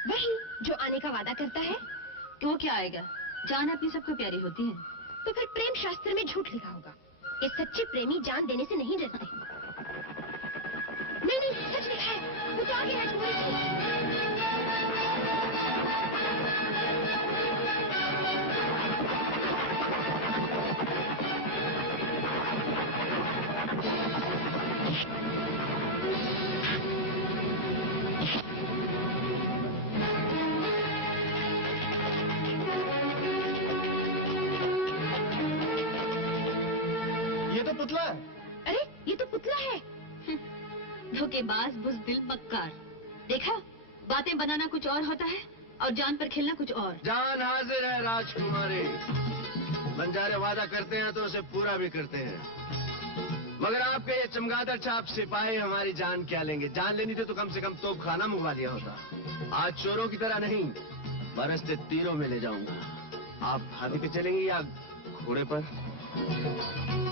वही जो आने का वादा करता है। वो क्या आएगा? जान अपनी सबको प्यारी होती है। तो फिर प्रेम शास्त्र में झूठ लिखा होगा कि सच्चे प्रेमी जान देने से नहीं डरते। नहीं नहीं, सच लिखा है। वो तो आगे राजकुमारी। पुतला? अरे ये तो पुतला है। धोखेबाज, बुज़दिल, मक्कार। देखा, बातें बनाना कुछ और होता है और जान पर खेलना कुछ और। जान हाजिर है राजकुमारी। बंजारे वादा करते हैं तो उसे पूरा भी करते हैं। मगर आपके ये चमगादड़ छाप सिपाही हमारी जान क्या लेंगे? जान लेनी थी तो कम से कम तोप खाना मंगवा लिया होता। आज चोरों की तरह नहीं, बरसते तीरों में ले जाऊंगा। आप हाथी पे चलेंगे या घोड़े पर?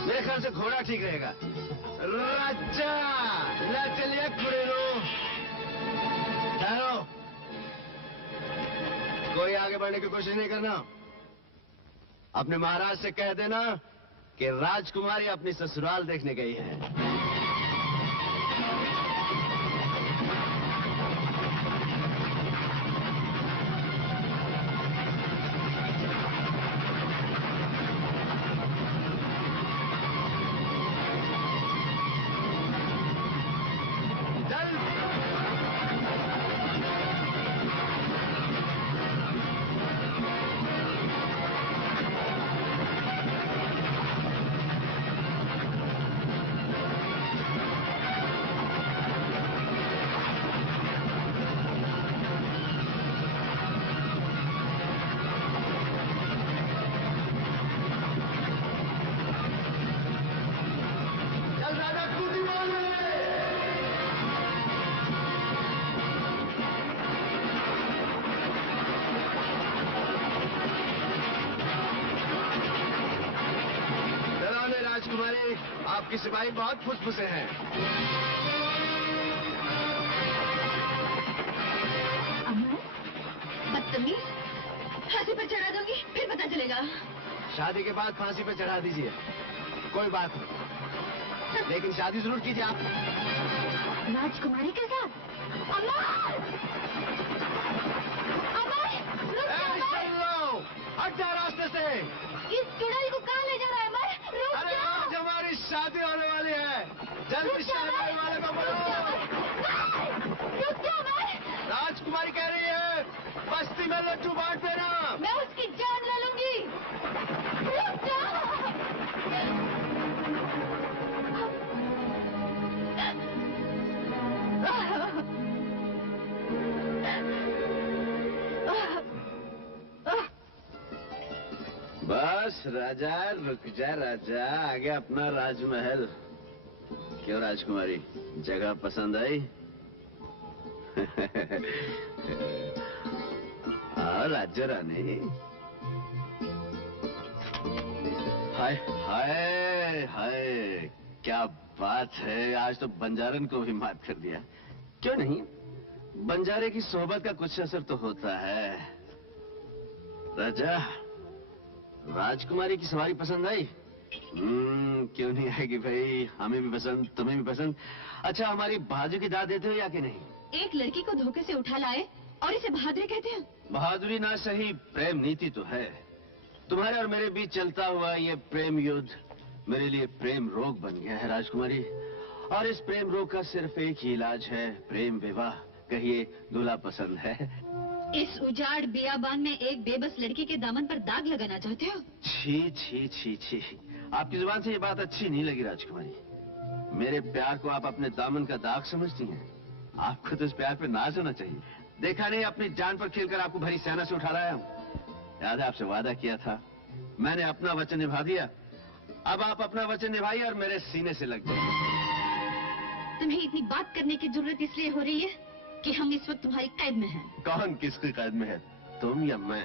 मेरे ख्याल से घोड़ा ठीक रहेगा। राजा, ले चलिए घोड़े। ठहरो, कोई आगे बढ़ने की कोशिश नहीं करना। अपने महाराज से कह देना कि राजकुमारी अपनी ससुराल देखने गई है। आपकी सिपाही बहुत फुसफुसे हैं। बदतमीज, फांसी पर चढ़ा दूंगी, फिर पता चलेगा। शादी के बाद फांसी पर चढ़ा दीजिए, कोई बात नहीं, लेकिन शादी जरूर कीजिए आप। राजकुमारी के साथ? अमर! अमर! रुक जा, अमर! हट जा रास्ते से। इस चुड़ैल को कहाँ ले जा रहा है? शुरुआत ही होने वाली है। जल्दी शहनाई वाले को बोलो। राजकुमारी कह रही है बस्ती में लड्डू बांट देना। मैं उसकी जान ले लूंगी। रुक जाओ। बस राजा, रुक जा राजा, आ गया अपना राजमहल। क्यों राजकुमारी, जगह पसंद आई? हाँ राज्य रानी। हाय हाय हाय, क्या बात है, आज तो बंजारन को भी मात कर दिया। क्यों नहीं, बंजारे की सोहबत का कुछ असर तो होता है। राजा, राजकुमारी की सवारी पसंद आई? क्यों नहीं आएगी भाई, हमें भी पसंद, तुम्हें भी पसंद। अच्छा, हमारी बहादुरी की दाद देते हो या कि नहीं? एक लड़की को धोखे से उठा लाए और इसे बहादुरी कहते हैं? बहादुरी ना सही, प्रेम नीति तो है। तुम्हारे और मेरे बीच चलता हुआ ये प्रेम युद्ध मेरे लिए प्रेम रोग बन गया है राजकुमारी। और इस प्रेम रोग का सिर्फ एक ही इलाज है, प्रेम विवाह। कहिए दूल्हा पसंद है? इस उजाड़ बियाबान में एक बेबस लड़की के दामन पर दाग लगाना चाहते हो? छी छी छी छी, आपकी जुबान से ये बात अच्छी नहीं लगी राजकुमारी। मेरे प्यार को आप अपने दामन का दाग समझती हैं? आपको तो इस प्यार पे नाज होना चाहिए। देखा नहीं, अपनी जान पर खेलकर आपको भरी सेना से उठा लाया हूँ। याद है, आपसे वादा किया था, मैंने अपना वचन निभा दिया। अब आप अपना वचन निभाइए और मेरे सीने से लग जाइए। तुम्हें इतनी बात करने की जरूरत इसलिए हो रही है कि हम इस वक्त तुम्हारी कैद में हैं। कौन किसकी कैद में है, तुम या मैं?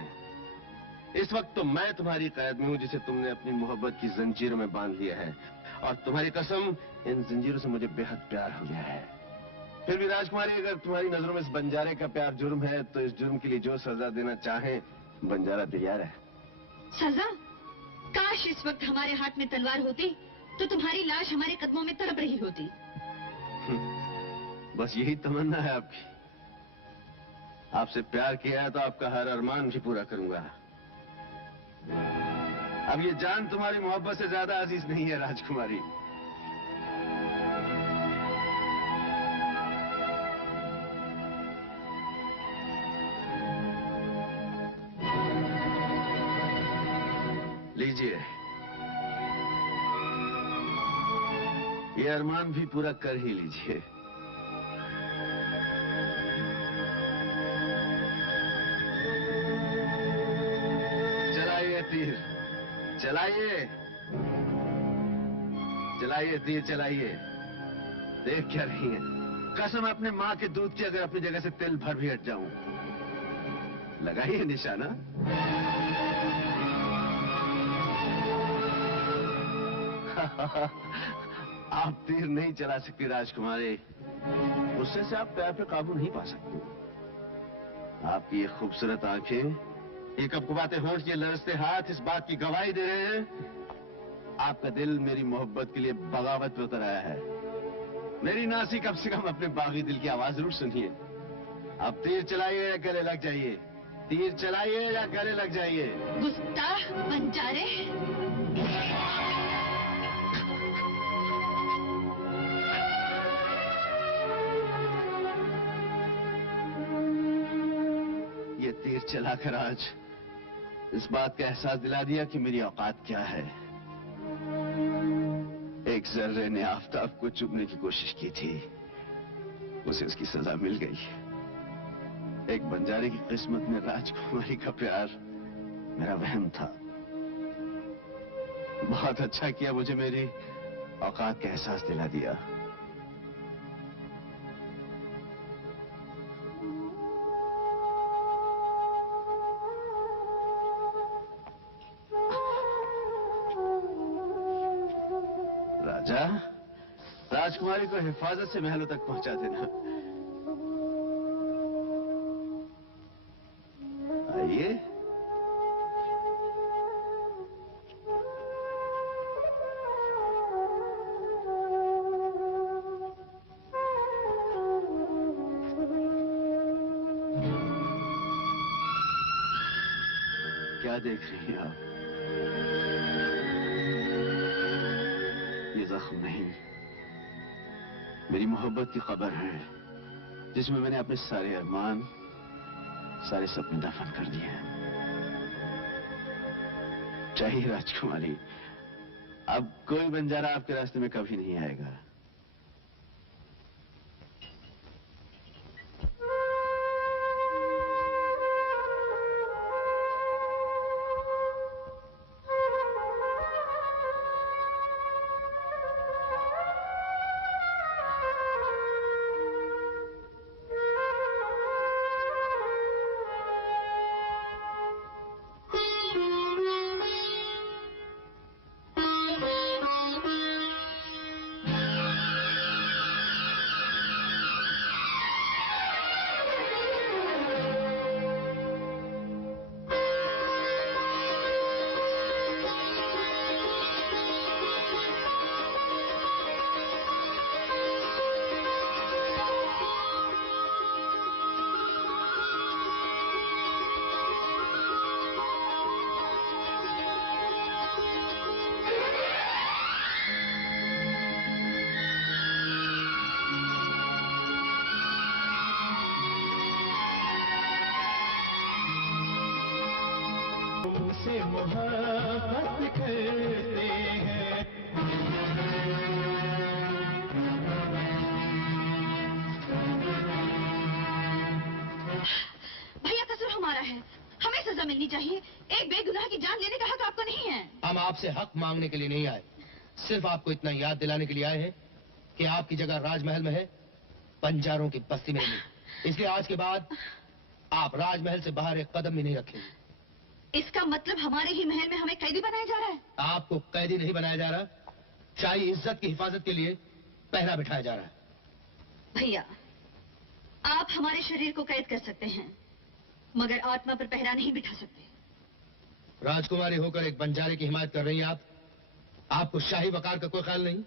इस वक्त तो मैं तुम्हारी कैद में हूँ, जिसे तुमने अपनी मोहब्बत की जंजीरों में बांध लिया है। और तुम्हारी कसम, इन जंजीरों से मुझे बेहद प्यार हो गया है। फिर भी राजकुमारी, अगर तुम्हारी नजरों में इस बंजारे का प्यार जुर्म है, तो इस जुर्म के लिए जो सजा देना चाहे बंजारा तैयार है। सजा? काश इस वक्त हमारे हाथ में तलवार होती तो तुम्हारी लाश हमारे कदमों में तड़प रही होती। बस यही तमन्ना है आपकी? आपसे प्यार किया है तो आपका हर अरमान भी पूरा करूंगा। अब ये जान तुम्हारी मोहब्बत से ज्यादा अजीज नहीं है राजकुमारी। लीजिए, ये अरमान भी पूरा कर ही लीजिए। चलाइए तीर, चलाइए चलाइए तीर चलाइए। देख क्या रही है? कसम अपने माँ के दूध की, अगर अपनी जगह से तिल भर भी हट जाऊं। लगाइए निशाना। आप तीर नहीं चला सकती राजकुमारी, उससे से आप पैर पे काबू नहीं पा सकती। आपकी ये खूबसूरत आंखें, ये कपकपाते होंठ, ये लरसते हाथ इस बात की गवाही दे रहे हैं आपका दिल मेरी मोहब्बत के लिए बगावत पे उतर आया है। मेरी नासी, कम से कम अपने बागी दिल की आवाज जरूर सुनिए। आप तीर चलाइए या गले लग जाइए, तीर चलाइए या गले लग जाइए। गुस्ताख बंजारे। ये तीर चलाकर आज इस बात का एहसास दिला दिया कि मेरी औकात क्या है। एक जर्रे ने आफताब को चुभने की कोशिश की थी, उसे उसकी सजा मिल गई। एक बंजारे की किस्मत में राजकुमारी का प्यार मेरा वहम था। बहुत अच्छा किया, मुझे मेरी औकात का एहसास दिला दिया। राजा, राजकुमारी को हिफाजत से महलों तक पहुंचा देना। आइए। क्या देख रही हैं आप? ये जख्म नहीं, मेरी मोहब्बत की खबर है जिसमें मैंने अपने सारे अरमान, सारे सपने दफन कर दिए हैं। चाहिए राजकुमारी, अब कोई बंजारा आपके रास्ते में कभी नहीं आएगा। मिलनी चाहिए। एक बेगुनाह की जान लेने का हक आपको नहीं है। हम आपसे हक मांगने के लिए नहीं आए, सिर्फ आपको इतना याद दिलाने के लिए आए हैं कि आपकी जगह राजमहल में है, बंजारों की बस्ती में नहीं। इसलिए आज के बाद आप राजमहल से बाहर एक कदम भी नहीं रखेंगे। इसका मतलब हमारे ही महल में हमें कैदी बनाया जा रहा है? आपको कैदी नहीं बनाया जा रहा, शाही इज्जत की हिफाजत के लिए पहरा बिठाया जा रहा है। भैया, आप हमारे शरीर को कैद कर सकते हैं, मगर आत्मा पर पहरा नहीं बिठा सकते। राजकुमारी होकर एक बंजारे की हिमायत कर रही हैं आप? आपको शाही वकार का कोई ख्याल नहीं?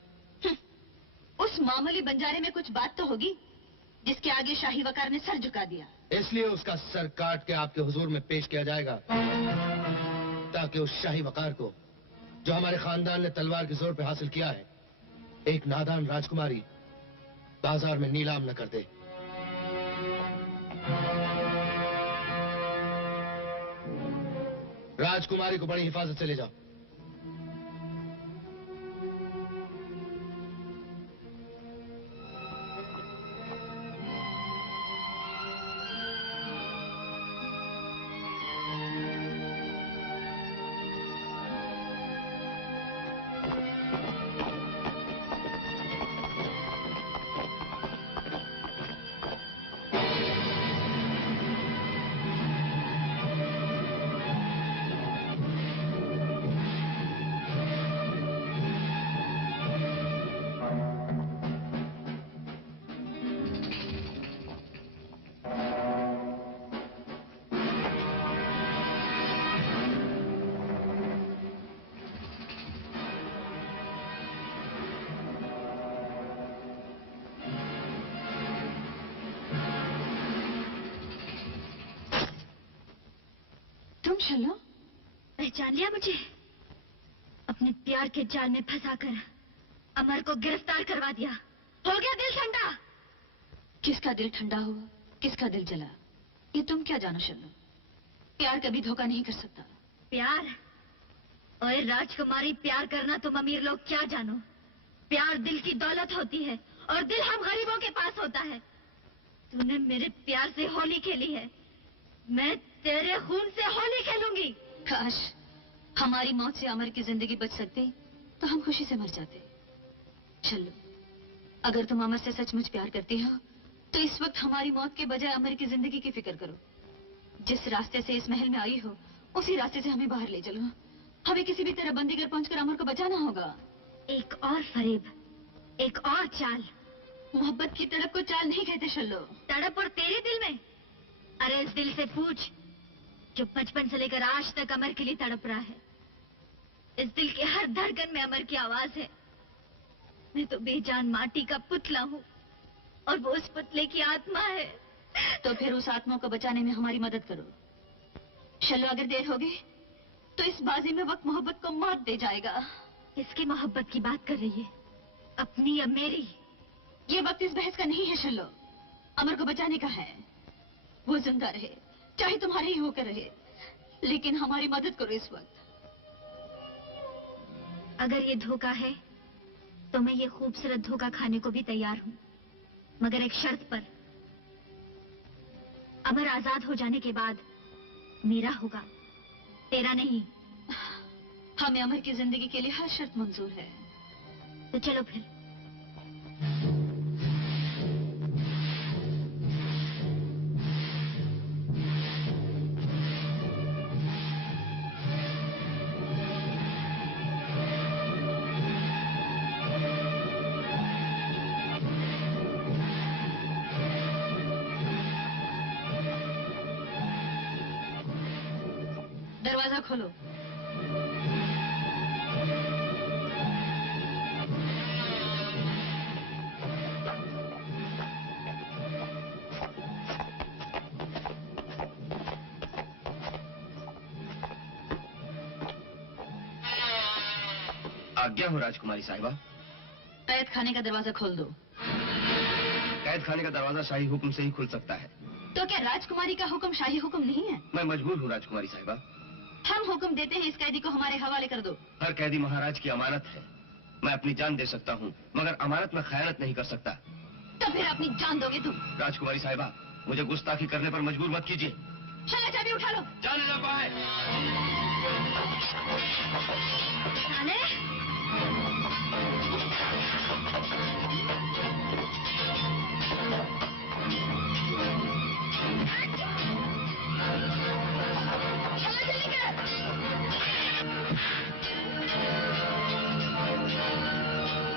उस मामूली बंजारे में कुछ बात तो होगी जिसके आगे शाही वकार ने सर झुका दिया। इसलिए उसका सर काट के आपके हुजूर में पेश किया जाएगा, ताकि उस शाही वकार को, जो हमारे खानदान ने तलवार के जोर पे हासिल किया है, एक नादान राजकुमारी बाजार में नीलाम न कर दे। राजकुमारी को बड़ी हिफाजत से ले जाओ। चलो, पहचान लिया मुझे? अपने प्यार के जाल में फंसाकर अमर को गिरफ्तार करवा दिया। हो गया दिल ठंडा। किसका दिल ठंडा हुआ, किसका दिल जला, ये तुम क्या जानो शल्लो। प्यार कभी धोखा नहीं कर सकता। प्यार? ओए राजकुमारी, प्यार करना तुम अमीर लोग क्या जानो। प्यार दिल की दौलत होती है और दिल हम गरीबों के पास होता है। तूने मेरे प्यार से होली खेली है, मैं तेरे खून से होली खेलूंगी। काश हमारी मौत से अमर की जिंदगी बच सकती तो हम खुशी से मर जाते। चलो, अगर तुम अमर से सचमुच प्यार करती हो तो इस वक्त हमारी मौत के बजाय अमर की जिंदगी की फिक्र करो। जिस रास्ते से इस महल में आई हो उसी रास्ते से हमें बाहर ले चलो। हमें किसी भी तरह बंदीगढ़ पहुंचकर अमर को बचाना होगा। एक और फरेब, एक और चाल। मोहब्बत की तड़प को चाल नहीं कहते शल्लो। तड़प और तेरे दिल में? अरे इस दिल से पूछ जो बचपन से लेकर आज तक अमर के लिए तड़प रहा है। इस दिल के हर धड़कन में अमर की आवाज है। मैं तो बेजान माटी का पुतला हूँ और वो उस पुतले की आत्मा है। तो फिर उस आत्मा को बचाने में हमारी मदद करो शल्लो। अगर देर होगी तो इस बाजी में वक्त मोहब्बत को मौत दे जाएगा। किसकी मोहब्बत की बात कर रही है? अपनी या मेरी? ये वक्त इस बहस का नहीं है शल्लो। अमर को बचाने का है। वो जिंदा रहे, चाहे तुम्हारे ही होकर रहे, लेकिन हमारी मदद करो इस वक्त। अगर ये धोखा है तो मैं ये खूबसूरत धोखा खाने को भी तैयार हूं, मगर एक शर्त पर। अमर आजाद हो जाने के बाद मेरा होगा, तेरा नहीं। हमें अमर की जिंदगी के लिए हर शर्त मंजूर है। तो चलो फिर। दरवाजा खोलो। आज्ञा हो राजकुमारी साहिबा। कैद खाने का दरवाजा खोल दो। कैद खाने का दरवाजा शाही हुक्म से ही खुल सकता है। तो क्या राजकुमारी का हुक्म शाही हुक्म नहीं है? मैं मजबूर हूँ राजकुमारी साहिबा। हम हुक्म देते हैं, इस कैदी को हमारे हवाले कर दो। हर कैदी महाराज की अमानत है। मैं अपनी जान दे सकता हूँ, मगर अमानत में खयानत नहीं कर सकता। तो फिर अपनी जान दोगे तुम? राजकुमारी साहिबा, मुझे गुस्ताखी करने पर मजबूर मत कीजिए। चलो चाबी उठा लो। जाने ना पाए। चलो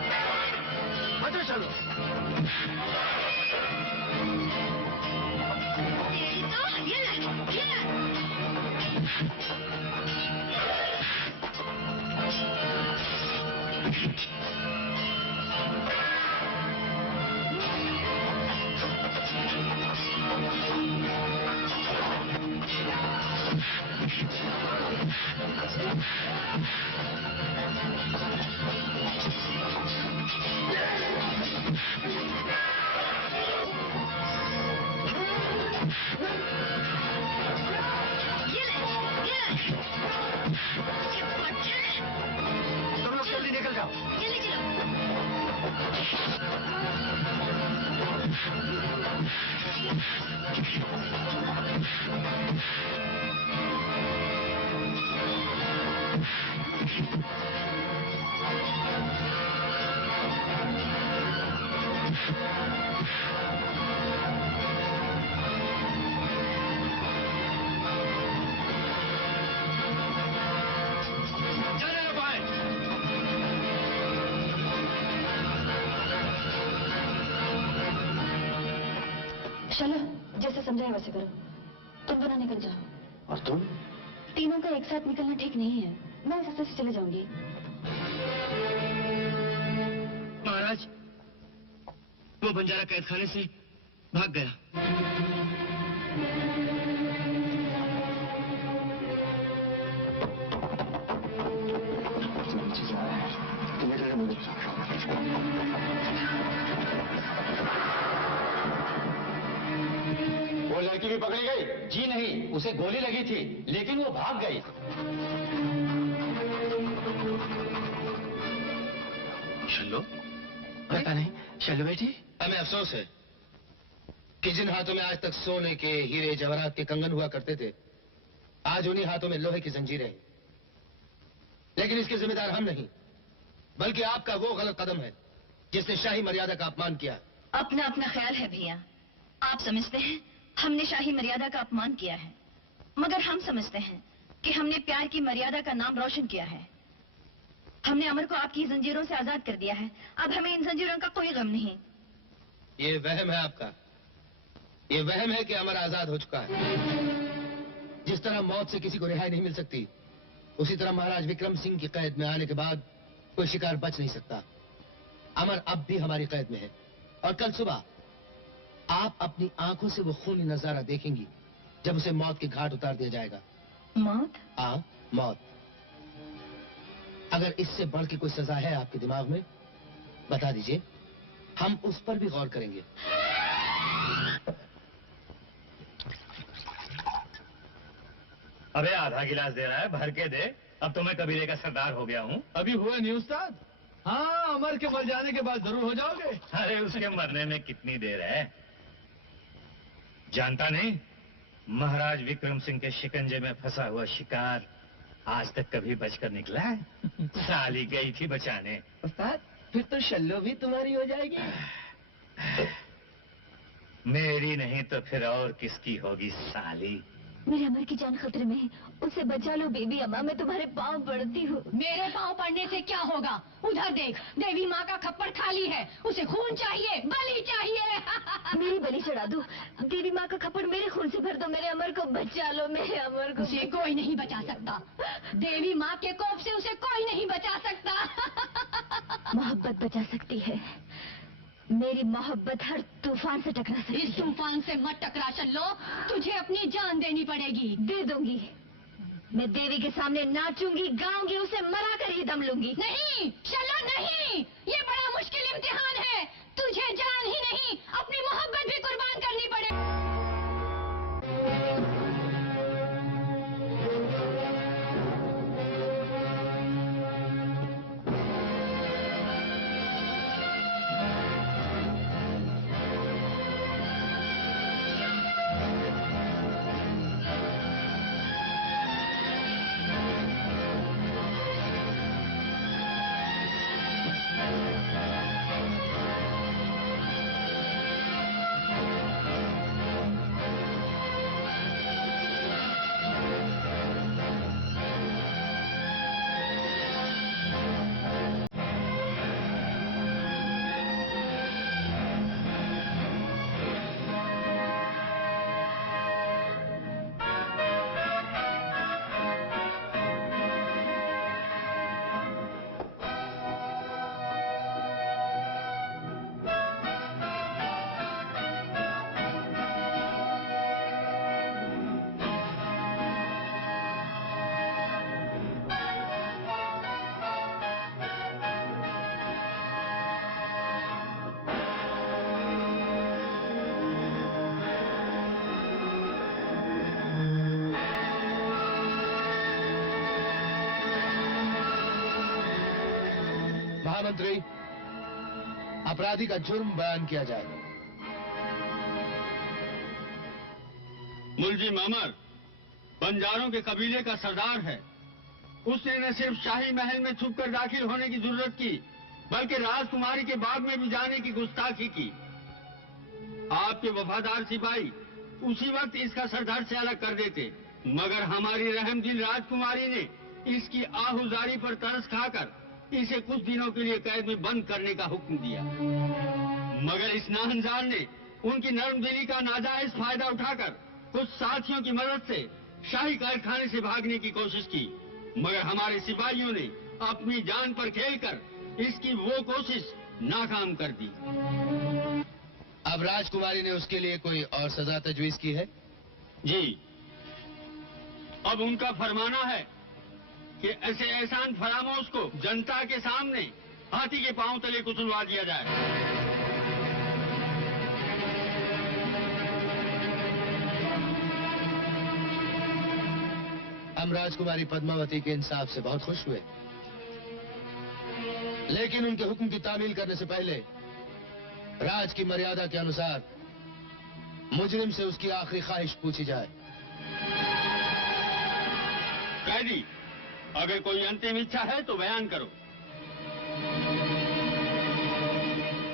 चलो जैसे समझाए वैसे करो। तुम दोनों निकल जाओ। और तुम? तीनों का एक साथ निकलना ठीक नहीं है। मैं इस रास्ते से चले जाऊंगी। महाराज, वो बंजारा कैद खाने से भाग गया। वो लड़की भी पकड़ी गई? जी नहीं, उसे गोली लगी थी, लेकिन वो भाग गई। शल्लो? पता नहीं। शल्लो बेटी? हमें अफसोस है कि जिन हाथों में आज तक सोने के, हीरे जवाहरात के कंगन हुआ करते थे, आज उन्हीं हाथों में लोहे की जंजीरें हैं। लेकिन इसके जिम्मेदार हम नहीं, बल्कि आपका वो गलत कदम है जिसने शाही मर्यादा का अपमान किया। अपना अपना ख्याल है भैया। आप समझते हैं हमने शाही मर्यादा का अपमान किया है, मगर हम समझते हैं कि हमने प्यार की मर्यादा का नाम रोशन किया है। हमने अमर को आपकी जंजीरों से आजाद कर दिया है। अब हमें इन जंजीरों का कोई गम नहीं। ये वहम है आपका। ये वहम है कि अमर आजाद हो चुका है। जिस तरह मौत से किसी को रिहाई नहीं मिल सकती, उसी तरह महाराज विक्रम सिंह की कैद में आने के बाद कोई शिकार बच नहीं सकता। अमर अब भी हमारी कैद में है और कल सुबह आप अपनी आंखों से वो खूनी नजारा देखेंगी जब उसे मौत के घाट उतार दिया जाएगा। मौत? हाँ, मौत। अगर इससे बढ़ के कोई सजा है आपके दिमाग में बता दीजिए, हम उस पर भी गौर करेंगे। अबे आधा गिलास दे रहा है, भर के दे। अब तो मैं कबीले का सरदार हो गया हूँ। अभी हुआ नहीं उस्ताद? हाँ, अमर के मर जाने के बाद जरूर हो जाओगे। अरे उसके मरने में कितनी देर है, जानता नहीं? महाराज विक्रम सिंह के शिकंजे में फंसा हुआ शिकार आज तक कभी बचकर निकला है? साली गई थी बचाने। उस्ताद, फिर तो शल्लो भी तुम्हारी हो जाएगी। मेरी नहीं तो फिर और किसकी होगी साली। मेरे अमर की जान खतरे में है, उसे बचा लो बेबी अम्मा, मैं तुम्हारे पाँव पड़ती हूँ। मेरे पाँव पड़ने से क्या होगा? उधर देख, देवी माँ का खप्पर खाली है, उसे खून चाहिए, बलि चाहिए। मेरी बलि चढ़ा दो, देवी माँ का खप्पर मेरे खून से भर दो, मेरे अमर को बचा लो, मेरे अमर को। उसे कोई नहीं बचा सकता, देवी माँ के कोप से उसे कोई नहीं बचा सकता। मोहब्बत बचा सकती है, मेरी मोहब्बत हर तूफान से टकरा सकती है। इस तूफान से मत टकरा चलो, तुझे अपनी जान देनी पड़ेगी। दे दूंगी, मैं देवी के सामने नाचूंगी, गाऊंगी, उसे मरा कर ही दम लूंगी। नहीं चलो नहीं, ये बड़ा मुश्किल इम्तिहान है, तुझे जान ही नहीं अपनी मोहब्बत भी कुर्बान करनी पड़ेगी। महामंत्री, अपराधी का जुर्म बयान किया जाए। मुलजी अमर बंजारों के कबीले का सरदार है। उसने न सिर्फ शाही महल में छुपकर दाखिल होने की जरूरत की, बल्कि राजकुमारी के बाग में भी जाने की गुस्ताखी की। आपके वफादार सिपाही उसी वक्त इसका सरदार से अलग कर देते, मगर हमारी रहमदिल राजकुमारी ने इसकी आहुजारी पर तरस खाकर इसे कुछ दिनों के लिए कैद में बंद करने का हुक्म दिया। मगर इस नाहंजार ने उनकी नर्म दिली का नाजायज फायदा उठाकर कुछ साथियों की मदद से शाही कारखाने से भागने की कोशिश की, मगर हमारे सिपाहियों ने अपनी जान पर खेलकर इसकी वो कोशिश नाकाम कर दी। अब राजकुमारी ने उसके लिए कोई और सजा तजवीज की है? जी, अब उनका फरमाना है कि ऐसे एहसान फरामोश को जनता के सामने हाथी के पांव तले कुचलवा दिया जाए। हम राजकुमारी पद्मावती के इंसाफ से बहुत खुश हुए, लेकिन उनके हुक्म की तामील करने से पहले राज की मर्यादा के अनुसार मुजरिम से उसकी आखिरी ख्वाहिश पूछी जाए। कैदी, अगर कोई अंतिम इच्छा है तो बयान करो।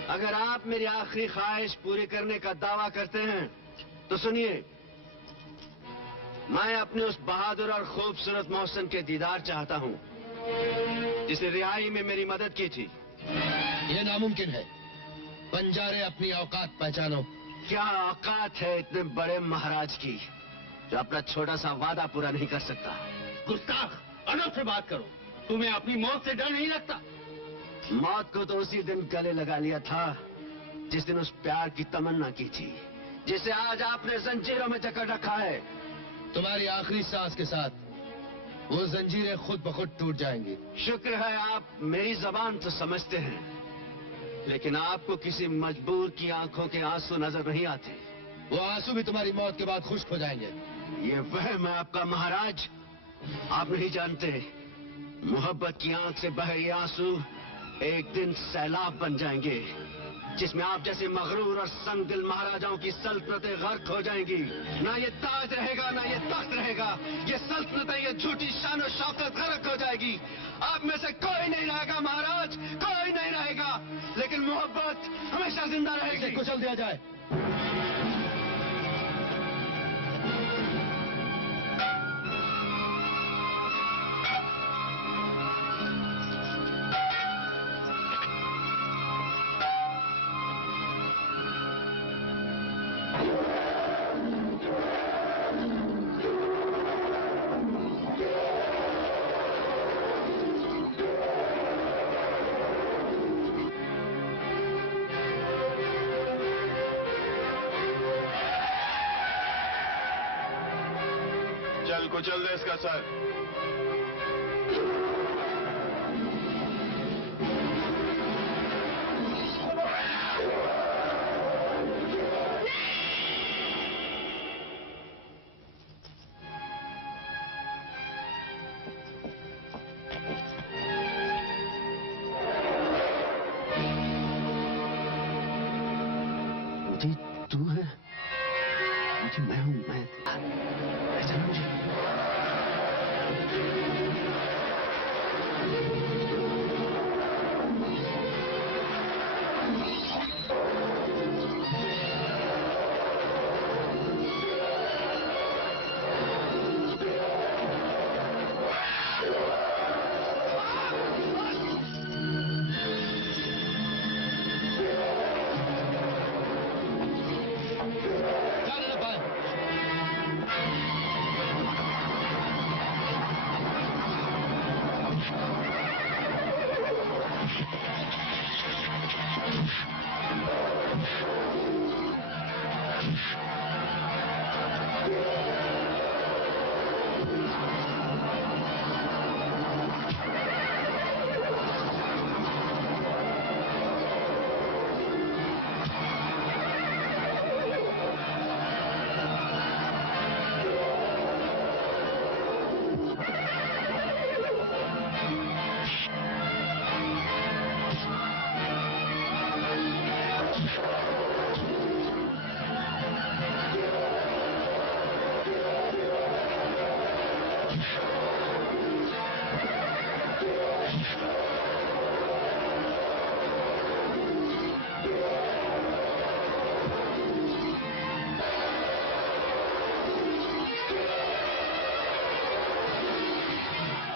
अगर आप मेरी आखिरी ख्वाहिश पूरी करने का दावा करते हैं तो सुनिए, मैं अपने उस बहादुर और खूबसूरत मोहसिन के दीदार चाहता हूं जिसने रिहाई में मेरी मदद की थी। यह नामुमकिन है। बंजारे, अपनी औकात पहचानो। क्या औकात है इतने बड़े महाराज की जो अपना छोटा सा वादा पूरा नहीं कर सकता? गुस्ताख, अदब से बात करो। तुम्हें अपनी मौत से डर नहीं लगता? मौत को तो उसी दिन गले लगा लिया था जिस दिन उस प्यार की तमन्ना की थी जिसे आज आपने जंजीरों में जकड़ रखा है। तुम्हारी आखिरी सांस के साथ वो जंजीरें खुद ब खुद टूट जाएंगी। शुक्र है आप मेरी जबान तो समझते हैं। लेकिन आपको किसी मजबूर की आंखों के आंसू नजर नहीं आते। वो आंसू भी तुम्हारी मौत के बाद खुश्क हो जाएंगे। ये वहम है आपका महाराज। आप नहीं जानते, मोहब्बत की आंख से बहे ये आंसू एक दिन सैलाब बन जाएंगे, जिसमें आप जैसे मगरूर और संग दिल महाराजाओं की सल्तनतें गर्क हो जाएंगी। ना ये ताज रहेगा, ना ये तख्त रहेगा। ये सल्तनतें, ये झूठी शान और शौकत गर्क हो जाएगी। आप में से कोई नहीं रहेगा महाराज, कोई नहीं रहेगा, लेकिन मोहब्बत हमेशा जिंदा रहेगी। इसे कुचल दिया जाए। कुचल दे इसका सर। मोदी तू है? मुझे मैं हूं, मैं पहचाना मुझे?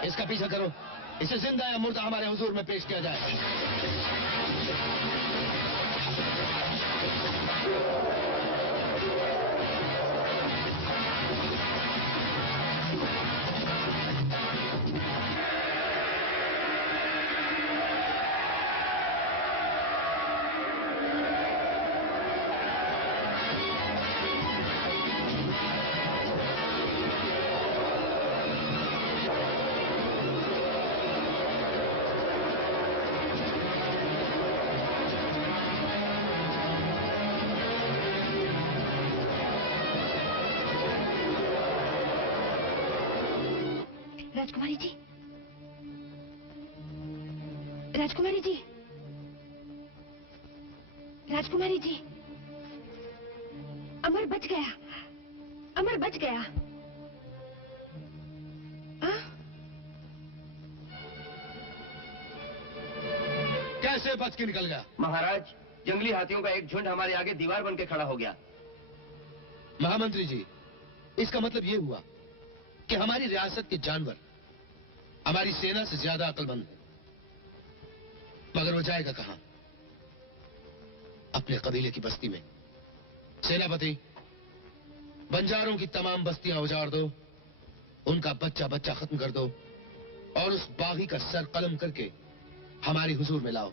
इसका पीछा करो। इसे जिंदा या मुर्दा हमारे हुजूर में पेश किया जाए। राजकुमारी जी, राजकुमारी जी, राजकुमारी जी, अमर बच गया, अमर बच गया। कैसे बच के निकल गया? महाराज, जंगली हाथियों का एक झुंड हमारे आगे दीवार बन के खड़ा हो गया। महामंत्री जी, इसका मतलब ये हुआ कि हमारी रियासत के जानवर हमारी सेना से ज्यादा अक्लमंद है। मगर वो जाएगा कहां? अपने कबीले की बस्ती में। सेनापति, बंजारों की तमाम बस्तियां उजाड़ दो, उनका बच्चा बच्चा खत्म कर दो और उस बागी का सर कलम करके हमारी हुजूर में लाओ।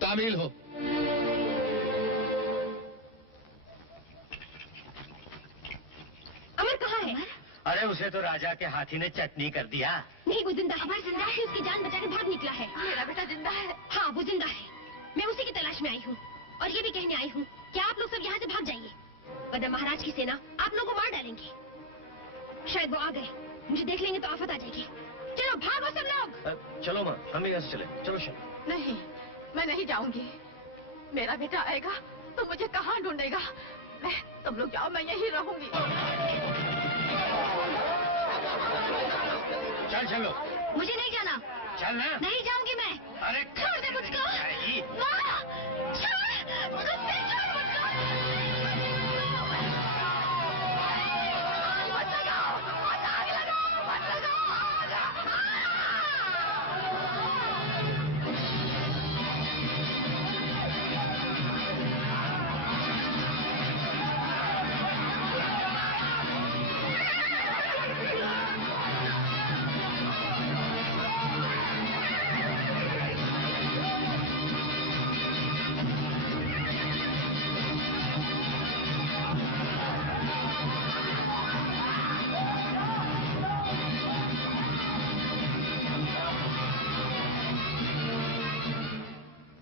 तामील हो। अमर कहाँ है? अरे उसे तो राजा के हाथी ने चटनी कर दिया। नहीं, वो जिंदा है। अमर जिंदा है, उसकी जान बचा के भाग निकला है। मेरा बेटा जिंदा है। हाँ, वो जिंदा है। मैं उसी की तलाश में आई हूँ और ये भी कहने आई हूँ कि आप लोग सब यहाँ से भाग जाइए, वरना महाराज की सेना आप लोगों को मार डालेंगी। शायद वो आ गए, मुझे देख लेंगे तो आफत आ जाएगी। चलो भागो सब लोग। चलो माँ, हम भी यहाँ से चले। चलो शर्मा। नहीं, मैं नहीं जाऊंगी। मेरा बेटा आएगा तो मुझे कहाँ ढूंढेगा? तुम लोग जाओ, मैं यहीं रहूंगी। चल चलो। मुझे नहीं जाना। चल ना। नहीं जाऊंगी मैं। अरे छोड़ दे मुझको। माँ, छोड़, कुत्ते छोड़ मुझको। मत लगाओ, मत आग लगाओ, मत लगाओ आग।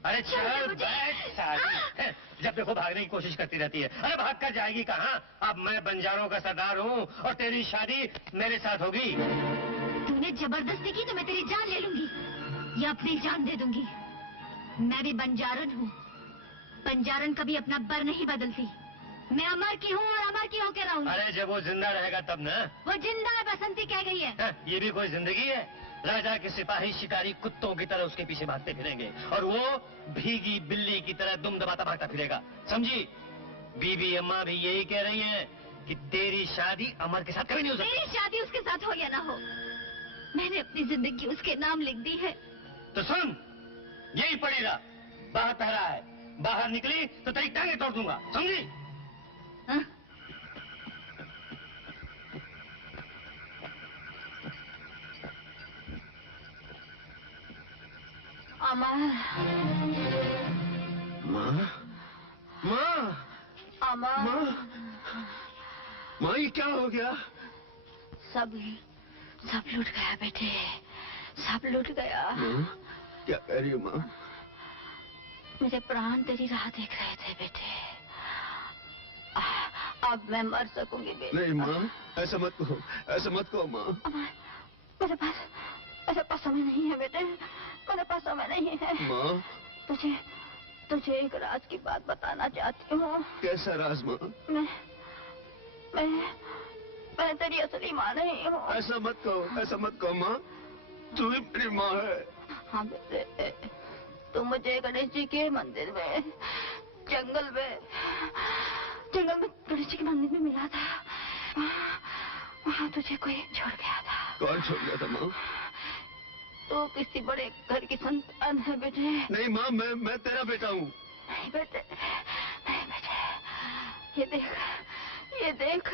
अरे चल बैठ साली। जब देखो भागने की कोशिश करती रहती है। अरे भाग कर जाएगी कहाँ? अब मैं बंजारों का सरदार हूँ और तेरी शादी मेरे साथ होगी। तूने जबरदस्ती की तो मैं तेरी जान ले लूंगी या अपनी जान दे दूंगी। मैं भी बंजारन हूँ। बंजारन कभी अपना बर नहीं बदलती। मैं अमर की हूँ और अमर की होकर रहूंगी। अरे जब वो जिंदा रहेगा तब ना। वो जिंदा है, बसंती कह गई है। ये भी कोई जिंदगी है? राजा के सिपाही शिकारी कुत्तों की तरह उसके पीछे भागते फिरेंगे और वो भीगी बिल्ली की तरह दुम दबाता भागता फिरेगा, समझी? बीबी अम्मा भी यही कह रही हैं कि तेरी शादी अमर के साथ कभी नहीं हो सकती। मेरी शादी उसके साथ हो या ना हो, मैंने अपनी जिंदगी उसके नाम लिख दी है। तो सुन, यही पड़ी रहा। बाहर पहरा है, बाहर निकली तो तेरी टांगे तोड़ दूंगा, समझी? हाँ? अमर। माँ, माँ, अमर। माँ, माँ ये क्या हो गया? सब लूट गया बेटे, सब लूट गया। क्या कह रही हो माँ? मेरे प्राण तेरी राह देख रहे थे बेटे। अब मैं मर सकूंगी बेटे। नहीं माँ, ऐसा मत कहो, ऐसा मत कहो माँ। मेरे पास समय नहीं है बेटे, मेरे पास समय नहीं है। माँ, तुझे एक राज की बात बताना चाहती हूँ। कैसा राज माँ? मैं तेरी असली माँ नहीं हूँ। ऐसा मत कहो माँ, तू ही मेरी माँ है। हाँ बेटे, तू मुझे गणेश जी के मंदिर में जंगल में गणेश जी के मंदिर में मिला था। वहाँ तुझे कोई छोड़ गया था। कौन छोड़ गया था माँ? तो किसी बड़े घर की संतान है बेटे। नहीं माँ, मैं तेरा बेटा हूँ। नहीं बेटे, नहीं बेटे, ये देख,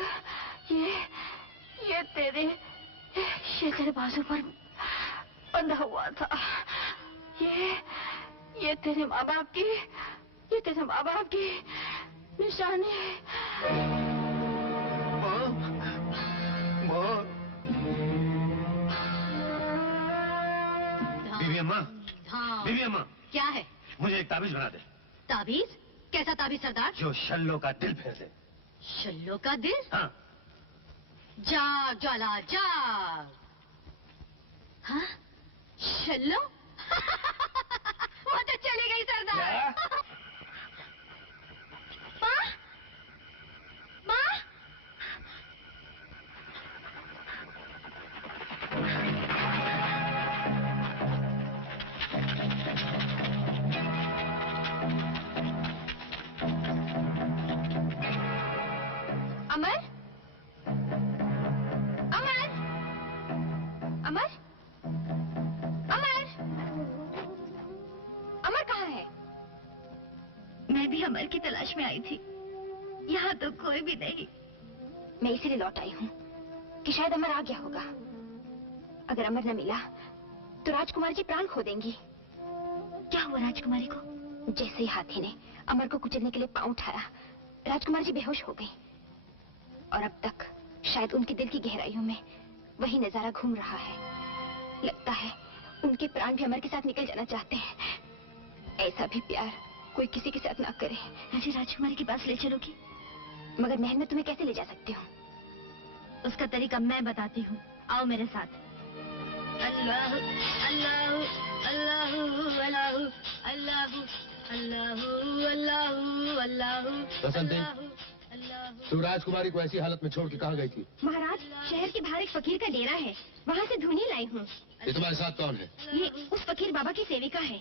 ये तेरे बाजू पर बंधा हुआ था। ये तेरे माँ बाप की निशानी है। माँ, बीबी अम्मा, बीबी अम्मा, क्या है? मुझे एक ताबीज बना दे। ताबीज? कैसा ताबीज सरदार? जो शल्लो का दिल फेर दे। शल्लो का दिल? हाँ। जाग ज्वाला जाग। हाँ? शल्लो? वो तो चली गई सरदार। माँ? माँ? अमर? अमर? अमर? अमर? अमर कहाँ है? मैं भी अमर की तलाश में आई थी। यहाँ तो कोई भी नहीं। मैं इसीलिए लौट आई हूँ कि शायद अमर आ गया होगा। अगर अमर न मिला तो राजकुमारी जी प्राण खो देंगी। क्या हुआ राजकुमारी को? जैसे ही हाथी ने अमर को कुचलने के लिए पांव उठाया, राजकुमारी जी बेहोश हो गई। और अब तक शायद उनके दिल की गहराइयों में वही नजारा घूम रहा है। लगता है उनके प्राण भी अमर के साथ निकल जाना चाहते हैं। ऐसा भी प्यार कोई किसी के साथ ना करे। मुझे राजकुमारी के पास ले चलोगी? मगर महल में तुम्हें कैसे ले जा सकती हूँ? उसका तरीका मैं बताती हूँ, आओ मेरे साथ। अल्लाह अल्लाह अल्लाह अल्लाह अल्लाह अल्लाह अल्लाह अल्लाह। बसंती, तू राजकुमारी को ऐसी हालत में छोड़ के कहाँ गई थी? महाराज, शहर के बाहर एक फकीर का डेरा है, वहाँ से धुनी लाई हूँ। ये तुम्हारे साथ कौन है? ये उस फकीर बाबा की सेविका है।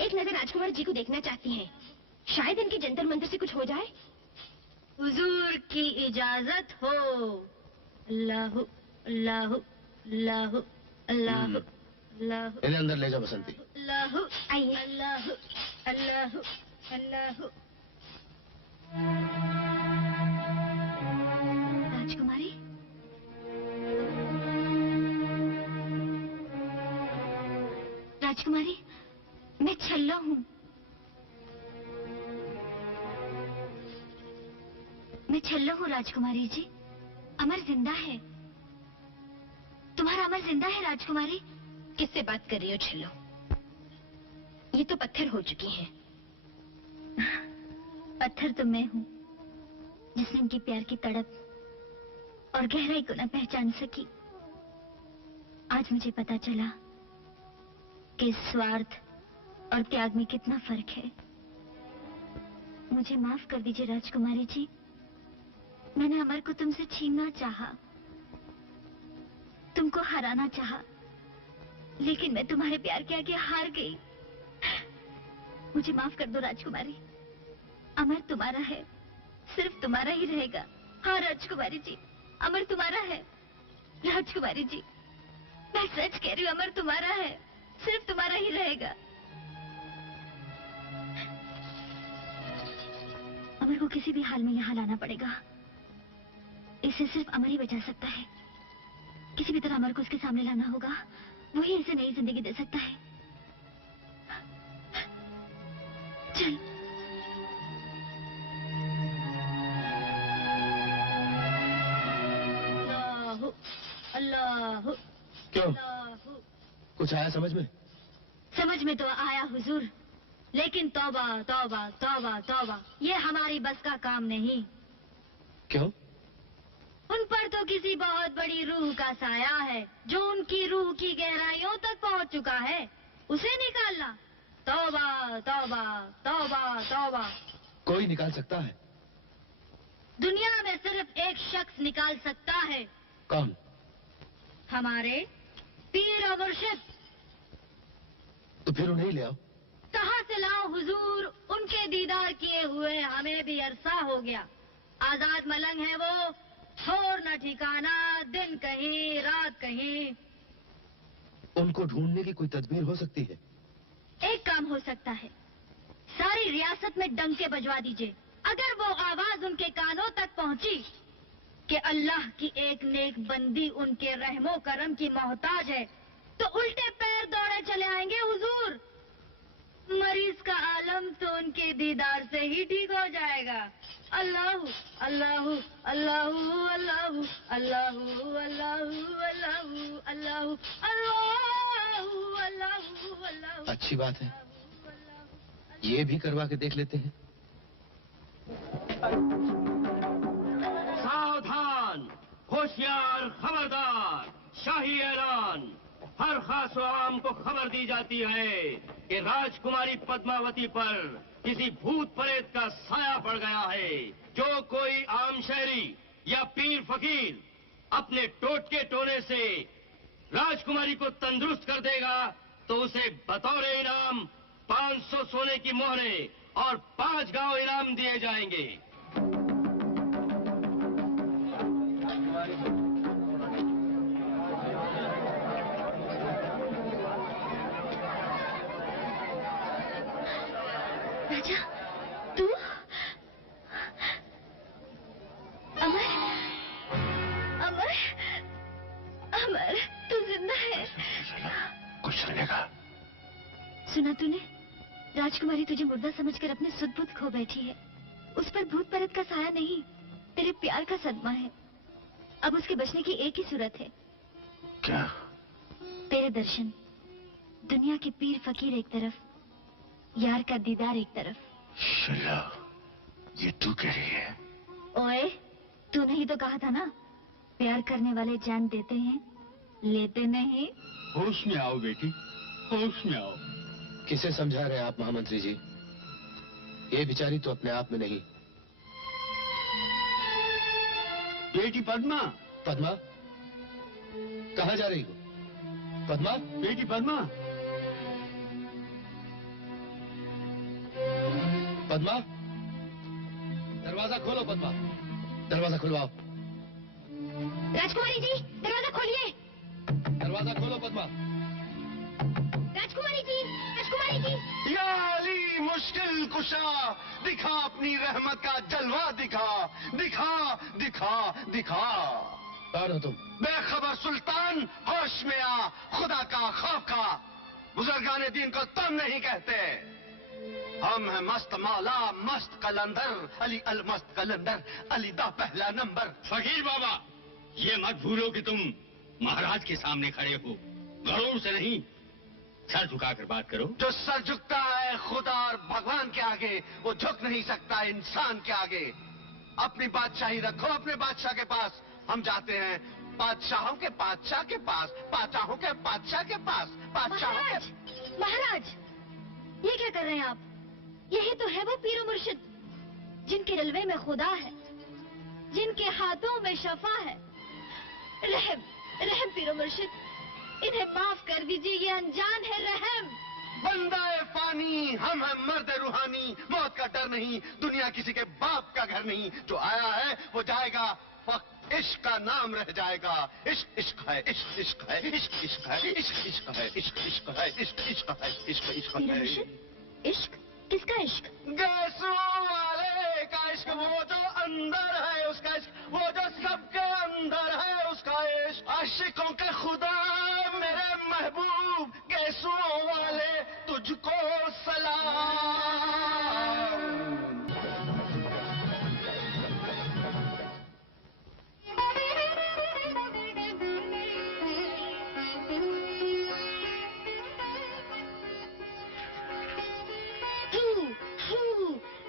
एक नजर राजकुमार जी को देखना चाहती हैं। शायद इनके जंतर मंतर से कुछ हो जाए। हुजूर की इजाजत हो। अल्लाह अल्लाह अल्लाह अल्लाह अल्लाह। इन्हें अंदर ले जाओ बसंती। अल्लाह आइए। अल्लाह अल्लाह अल्लाह। राजकुमारी, राजकुमारी, मैं छल्लो हूँ। मैं छल्लो हूँ राजकुमारी जी। अमर जिंदा है। तुम्हारा अमर जिंदा है राजकुमारी। किससे बात कर रही हो छल्लो? ये तो पत्थर हो चुकी हैं। पत्थर तो मैं हूँ, जिसने उनके प्यार की तड़प और गहराई को न पहचान सकी। आज मुझे पता चला कि स्वार्थ और त्याग में कितना फर्क है। मुझे माफ कर दीजिए राजकुमारी जी। मैंने अमर को तुमसे छीनना चाहा, तुमको हराना चाहा, लेकिन मैं तुम्हारे प्यार के आगे हार गई। मुझे माफ कर दो राजकुमारी। अमर तुम्हारा है, सिर्फ तुम्हारा ही रहेगा। हाँ राजकुमारी जी, अमर तुम्हारा है। राजकुमारी जी, मैं सच कह रही हूँ, अमर तुम्हारा है, सिर्फ तुम्हारा ही रहेगा। अमर को किसी भी हाल में यहाँ लाना पड़ेगा। इसे सिर्फ अमर ही बचा सकता है। किसी भी तरह अमर को उसके सामने लाना होगा। वही इसे नई जिंदगी दे सकता है। चल। अल्लाह। क्यों? कुछ आया समझ में? समझ में तो आया हुजूर, लेकिन तौबा तौबा तौबा तौबा, ये हमारी बस का काम नहीं। क्यों? उन पर तो किसी बहुत बड़ी रूह का साया है, जो उनकी रूह की गहराइयों तक पहुंच चुका है। उसे निकालना, तौबा तौबा तौबा तौबा। कोई निकाल सकता है? दुनिया में सिर्फ एक शख्स निकाल सकता है। कौन? हमारे पीर और मुर्शिद। तो फिर उन्हें ले आओ। कहाँ से लाओ हुजूर? उनके दीदार किए हुए हमें भी अरसा हो गया। आजाद मलंग है वो, छोर न ठिकाना, दिन कहीं रात कहीं। उनको ढूंढने की कोई तदबीर हो सकती है? एक काम हो सकता है, सारी रियासत में डंके बजवा दीजिए। अगर वो आवाज उनके कानों तक पहुंची कि अल्लाह की एक नेक बंदी उनके रहमो करम की मोहताज है, तो उल्टे पैर दौड़े चले आएंगे हुजूर। मरीज का आलम तो उनके दीदार से ही ठीक हो जाएगा। अल्लाह अल्लाह अल्लाह अल्लाह अल्लाह अल्लाह अल्लाह अल्लाह अल्लाह अल्लाह। अच्छी बात है, ये भी करवा के देख लेते हैं। सावधान, होशियार, खबरदार। शाही ऐलान, हर खास व आम को खबर दी जाती है कि राजकुमारी पद्मावती पर किसी भूत प्रेत का साया पड़ गया है। जो कोई आम शहरी या पीर फकीर अपने टोटके टोने से राजकुमारी को तंदुरुस्त कर देगा, तो उसे बतौर इनाम 500 सोने की मोहरें और 5 गांव इनाम दिए जाएंगे। राजा, तू? अमर, अमर, अमर, तू जिंदा है? कुछ सुनेगा? सुना तूने? राजकुमारी तुझे मुर्दा समझकर अपने सुध-बुध खो बैठी है। उस पर भूत प्रेत का साया नहीं, तेरे प्यार का सदमा है। अब उसके बचने की एक ही सूरत है। क्या? तेरे दर्शन। दुनिया के पीर फकीर एक तरफ यार का दीदार एक तरफ। शल्ला, ये तू कह रही है? ओए, तूने ही तो कहा था ना, प्यार करने वाले जान देते हैं, लेते नहीं। होश में आओ बेटी, होश में आओ। किसे समझा रहे हैं आप महामंत्री जी? ये बेचारी तो अपने आप में नहीं। बेटी पद्मा। पद्मा? कहाँ जा रही हो? पद्मा? बेटी पद्मा। पद्मा, दरवाजा खोलो। पद्मा, दरवाजा खुलवाओ। राजकुमारी जी, दरवाजा खोलिए। दरवाजा खोलो पद्मा। राजकुमारी जी, राजकुमारी जी। या अली मुश्किल कुशा, दिखा अपनी रहमत का जलवा, दिखा दिखा दिखा दिखा। कौन हो तुम? बेखबर सुल्तान, होश में आ, खुदा का खौफ का। बुजुर्गाने दीन को तुम नहीं कहते, हम हैं मस्त मौला, मस्त कलंदर, अली अल मस्त कलंदर, अली दा पहला नंबर। फकीर बाबा, ये मत भूलो कि तुम महाराज के सामने खड़े हो, गरूर से नहीं, सर झुकाकर बात करो। जो सर झुकता है खुदा और भगवान के आगे, वो झुक नहीं सकता इंसान के आगे। अपनी बादशाही रखो अपने बादशाह के पास, हम जाते हैं बादशाहों के बादशाह के पास, बादशाहों के बादशाह के पास, बादशाहों के। महाराज, ये क्या कर रहे हैं आप? यही तो है वो पीरो मुर्शिद, जिनके जलवे में खुदा है, जिनके हाथों में शफा है। रहम, रहम पीरो मुर्शिद, इन्हें माफ कर दीजिए, ये अनजान है। रहम। बंदाए फानी, हम हैं मर्द रूहानी, मौत का डर नहीं, दुनिया किसी के बाप का घर नहीं। जो आया है वो जाएगा, फक्त इश्क का नाम रह जाएगा। इश्क इश्क है, इश्क इश्क है, इश्क इश्क है, इश्क इश्क है, इश्क इश्क है, इश्क इश्क है, इश्क इश्क है। इश्क? किसका इश्क? गैसों वाले का इश्क, वो जो अंदर है उसका इश्क, वो जो सबके अंदर है उसका इश्क। आशिकों के खुदा मेरे महबूब, गैसों वाले तुझको सलाम।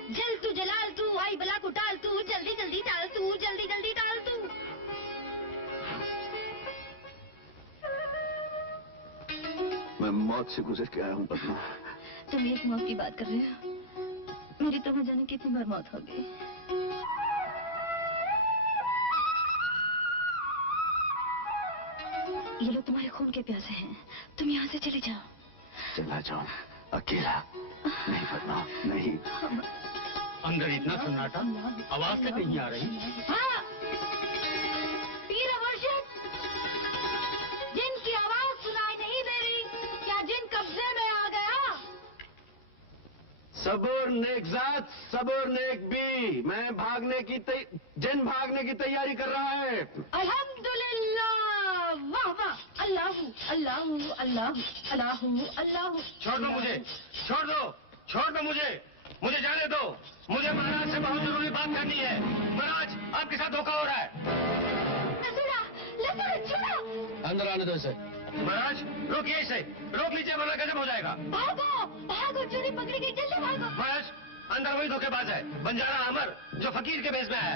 जल तू जलाल तू, आई बला को टाल तू, जल्दी जल्दी टाल तू, जल्दी जल्दी टाल तू। मैं मौत से गुजर के आया हूँ पद्मा। तुम एक मौत की बात कर रहे हो, मेरी तो न जाने कितनी बार मौत हो गई। ये लोग तुम्हारे खून के प्यासे हैं, तुम यहाँ से चले जाओ। चला जाओ अकेला? नहीं पद्मा, नहीं। अंदर इतना सन्नाटा, आवाज तक नहीं आ रही। हाँ, पीर मुर्शिद, जिनकी आवाज सुनाई नहीं दे रही, क्या जिन कब्जे में आ गया? सबूर नेकजात, सबूर नेक भी, मैं भागने की जिन भागने की तैयारी कर रहा है। अल्हम्दुलिल्लाह, वाह वाह, अल्लाहू अल्लाहू अल्लाहू अल्लाहू अल्लाहू। छोड़ दो मुझे, छोड़ दो, छोड़ दो मुझे, मुझे जाने दो। मुझे महाराज से बहुत जरूरी बात करनी है। महाराज, आपके साथ धोखा हो रहा है। लसूड़ा, लसूड़ा, छोड़ो। अंदर आने दो इसे। महाराज, रोकिए इसे, रोक लीजिए वरना गजब हो जाएगा। भागो, भागो, चोरी पकड़ी गई, जल्दी भागो। महाराज, अंदर वही धोखेबाज है, बंजारा अमर, जो फकीर के बेस में है।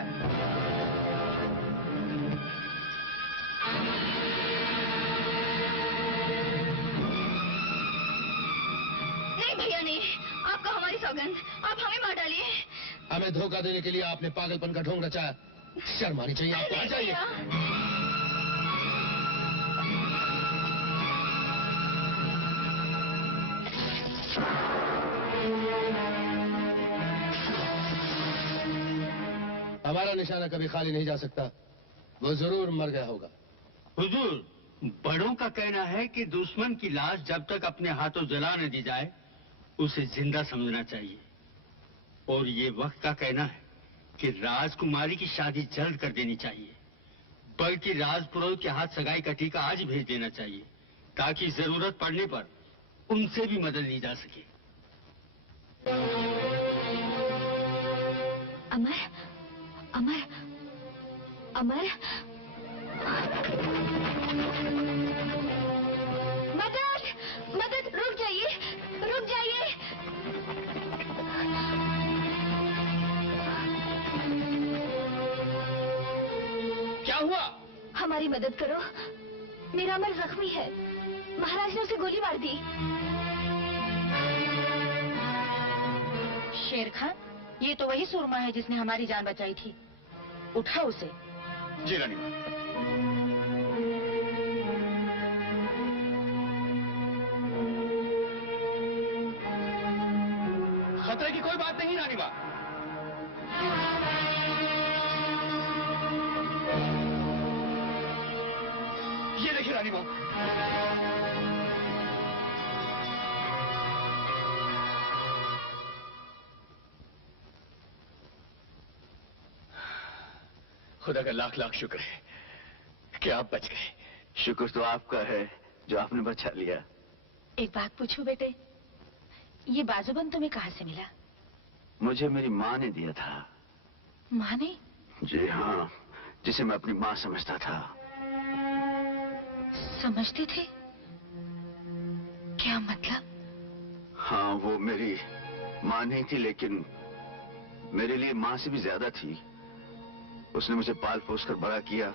नहीं भैया नहीं, आपका हमारी सौगंध, आप हमें मार डालिए। हमें धोखा देने के लिए आपने पागलपन का ढोंग रचा। शर्म आनी चाहिए आपको। आ जाइए। हमारा निशाना कभी खाली नहीं जा सकता, वो जरूर मर गया होगा। हुजूर, बड़ों का कहना है कि दुश्मन की लाश जब तक अपने हाथों जला न दी जाए, उसे जिंदा समझना चाहिए। और ये वक्त का कहना है कि राजकुमारी की शादी जल्द कर देनी चाहिए, बल्कि राजपुरोहित के हाथ सगाई का टीका आज ही भेज देना चाहिए, ताकि जरूरत पड़ने पर उनसे भी मदद ली जा सके। अमर, अमर, अमर, मदद, मदद, रुक जाइए, रुक जाइए। हमारी मदद करो। मेरा अमर जख्मी है, महाराज ने उसे गोली मार दी। शेर खान, ये तो वही सुरमा है जिसने हमारी जान बचाई थी। उठा उसे। जी रानी माँ। खतरे की कोई बात नहीं रानी माँ। ये देखिए रानी माँ। खुदा का लाख लाख शुक्र है कि आप बच गए। शुक्र तो आपका है जो आपने बचा लिया। एक बात पूछूं बेटे, ये बाजूबंद तुम्हें कहाँ से मिला? मुझे मेरी माँ ने दिया था। माँ ने? जी हाँ, जिसे मैं अपनी माँ समझता था। समझते थे? क्या मतलब? हाँ, वो मेरी माँ नहीं थी, लेकिन मेरे लिए माँ से भी ज्यादा थी। उसने मुझे पाल पोस कर बड़ा किया,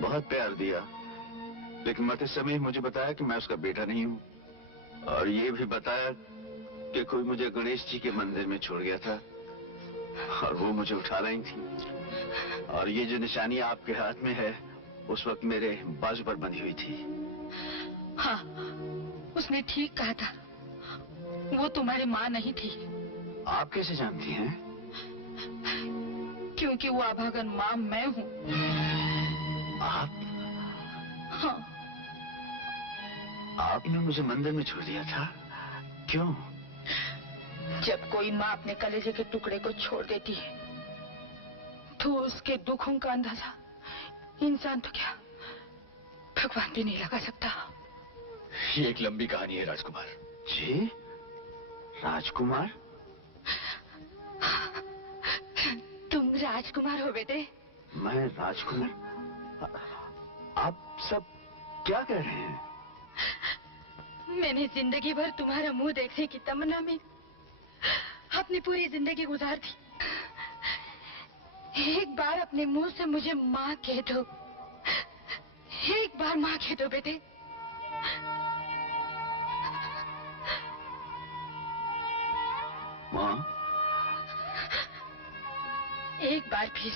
बहुत प्यार दिया, लेकिन मरते समय मुझे बताया कि मैं उसका बेटा नहीं हूँ, और ये भी बताया कि कोई मुझे गणेश जी के मंदिर में छोड़ गया था और वो मुझे उठा रही थी। और ये जो निशानी आपके हाथ में है, उस वक्त मेरे बाजू पर बंधी हुई थी। हाँ, उसने ठीक कहा था, वो तुम्हारी माँ नहीं थी। आप कैसे जानती हैं? क्योंकि वो अभागन माँ मैं हूँ। आप? हाँ। आपने मुझे मंदिर में छोड़ दिया था, क्यों? जब कोई माँ अपने कलेजे के टुकड़े को छोड़ देती है, तो उसके दुखों का अंदाजा इंसान तो क्या, भगवान भी नहीं लगा सकता। ये एक लंबी कहानी है राजकुमार। जी? राजकुमार? तुम राजकुमार हो बेटे? मैं राजकुमार? आप सब क्या कह रहे हैं? मैंने जिंदगी भर तुम्हारा मुंह देखने की तमन्ना में अपनी पूरी जिंदगी गुजार दी। एक बार अपने मुंह से मुझे माँ कह दो, एक बार माँ कह दो बेटे। माँ? एक बार फिर,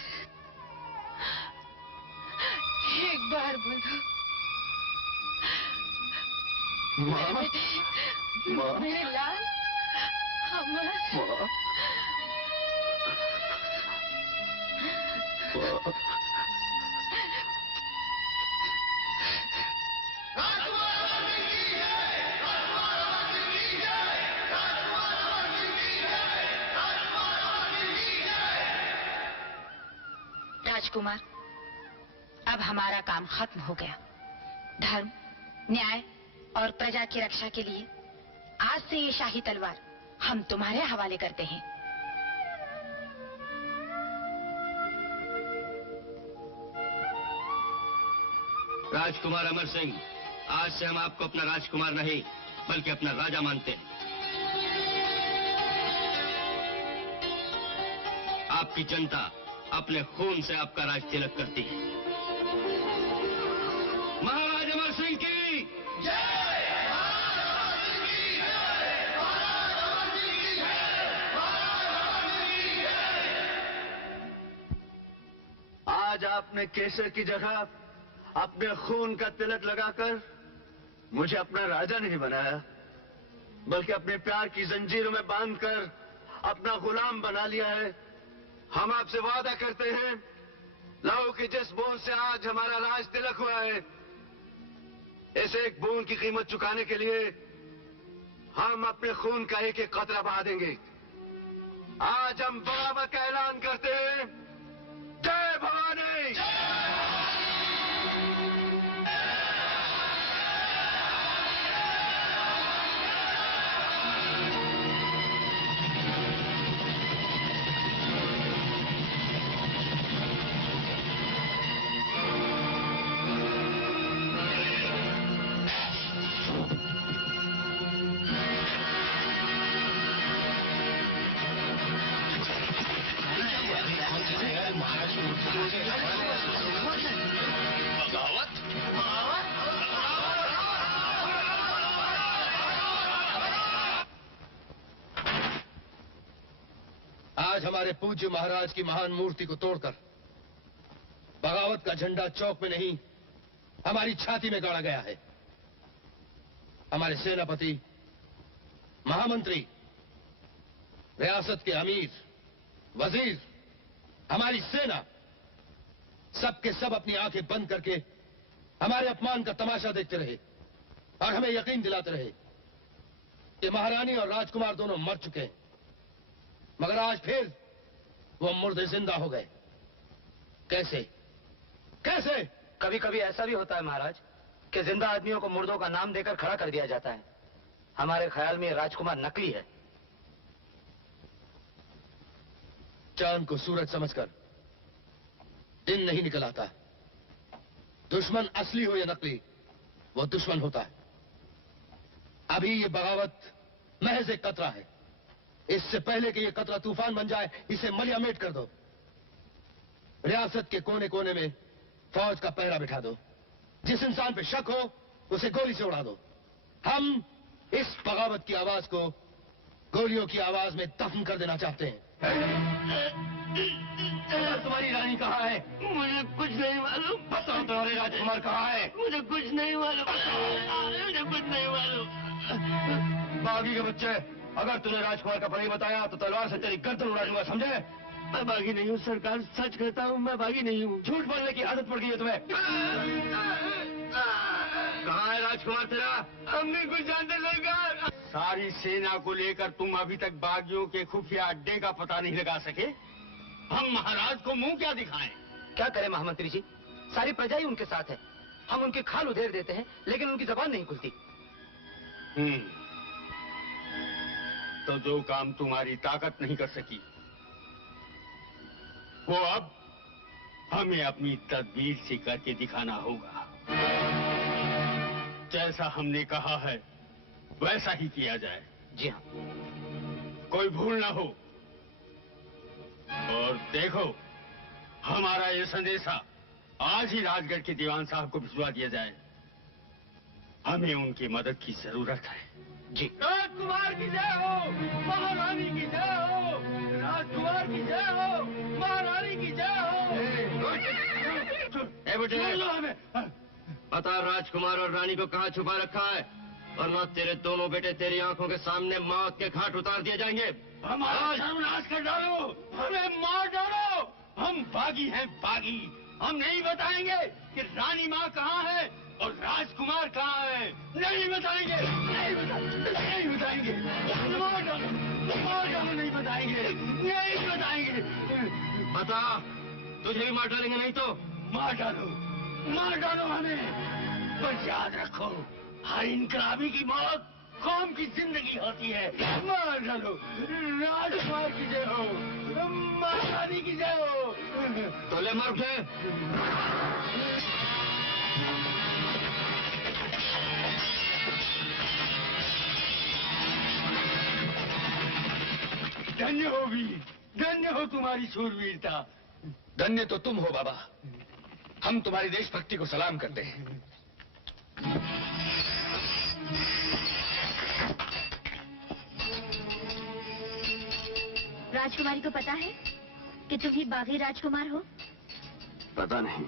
एक बार बोलो। माँ? माँ? मेरे लाल अमर। माँ? राजकुमार, अब हमारा काम खत्म हो गया। धर्म, न्याय और प्रजा की रक्षा के लिए आज से ये शाही तलवार हम तुम्हारे हवाले करते हैं। राजकुमार अमर सिंह, आज से हम आपको अपना राजकुमार नहीं बल्कि अपना राजा मानते हैं। आपकी जनता अपने खून से आपका राज तिलक करती है। महाराज अमर सिंह की जय! आज आपने केसर की जगह अपने खून का तिलक लगाकर मुझे अपना राजा नहीं बनाया, बल्कि अपने प्यार की जंजीरों में बांधकर अपना गुलाम बना लिया है। हम आपसे वादा करते हैं, लहू की जिस बूंद से आज हमारा राज तिलक हुआ है, इस एक बूंद की कीमत चुकाने के लिए हम अपने खून का एक एक कतरा बहा देंगे। आज हम बगावत का ऐलान करते हैं। जय भवानी! आज हमारे पूज्य महाराज की महान मूर्ति को तोड़कर बगावत का झंडा चौक में नहीं हमारी छाती में गाड़ा गया है। हमारे सेनापति, महामंत्री, रियासत के अमीर, वजीर, हमारी सेना, सबके सब अपनी आंखें बंद करके हमारे अपमान का तमाशा देखते रहे और हमें यकीन दिलाते रहे कि महारानी और राजकुमार दोनों मर चुके हैं। मगर आज फिर वो मुर्दे जिंदा हो गए। कैसे कैसे? कभी कभी ऐसा भी होता है महाराज कि जिंदा आदमियों को मुर्दों का नाम देकर खड़ा कर दिया जाता है। हमारे ख्याल में ये राजकुमार नकली है। चांद को सूरज समझकर दिन नहीं निकल आता। दुश्मन असली हो या नकली, वो दुश्मन होता है। अभी ये बगावत महज एक कतरा है। इससे पहले कि ये कतरा तूफान बन जाए, इसे मलियामेट कर दो। रियासत के कोने कोने में फौज का पहरा बिठा दो। जिस इंसान पे शक हो उसे गोली से उड़ा दो। हम इस बगावत की आवाज को गोलियों की आवाज में दफन कर देना चाहते हैं। तुम्हारी रानी कहाँ है? मुझे कुछ नहीं मालूम। बताओ तुम्हारे राजकुमार कहाँ है? मुझे कुछ नहीं मालूम। मुझे कुछ नहीं मालूम। बागी के बच्चे, अगर तूने राजकुमार का पता बताया तो तलवार से तेरी गर्दन उड़ा दूंगा, समझे? मैं बागी नहीं हूँ सरकार, सच कहता हूँ, मैं बागी नहीं हूँ। झूठ बोलने की आदत पड़ गई है तुम्हें। कहाँ है राजकुमार तेरा? हम नहीं कुछ जानते सरकार। सारी सेना को लेकर तुम अभी तक बागियों के खुफिया अड्डे का पता नहीं लगा सके। हम महाराज को मुंह क्या दिखाएं? क्या करें महामंत्री जी, सारी प्रजा ही उनके साथ है। हम उनकी खाल उधेड़ देते हैं लेकिन उनकी जबान नहीं खुलती। तो जो काम तुम्हारी ताकत नहीं कर सकी, वो अब हमें अपनी तदबीर से करके दिखाना होगा। जैसा हमने कहा है वैसा ही किया जाए। जी हाँ। कोई भूल ना हो। और देखो, हमारा ये संदेशा आज ही राजगढ़ के दीवान साहब को भिजवा दिया जाए। हमें उनकी मदद की जरूरत है। जी। राजकुमार की जय हो, महारानी की जय हो, राजकुमार की जय हो, महारानी की जय हो। हमें पता राजकुमार और रानी को कहाँ छुपा रखा है, वरना तेरे दोनों बेटे तेरी आंखों के सामने मौत के घाट उतार दिए जाएंगे। हमारा सर्वनाश कर डालो, हमें मार डालो। हम बागी हैं, बागी। हम नहीं बताएंगे कि रानी माँ कहाँ है और राजकुमार कहाँ है। नहीं बताएंगे, नहीं बताएंगे। मार डालो, नहीं बताएंगे, नहीं बताएंगे। बता, तुझे भी मार डालेंगे नहीं तो? मार डालो हमें। पर याद रखो, हर इनकलाबी की मौत कौम की जिंदगी होती है। मार डालो। राजकुमार की जय हो, महारानी की जय हो। तो ले मर उठे। धन्य हो वीर, धन्य हो तुम्हारी शूरवीरता। धन्य तो तुम हो बाबा। हम तुम्हारी देशभक्ति को सलाम करते हैं। राजकुमारी को पता है कि तुम ही बागी राजकुमार हो? पता नहीं।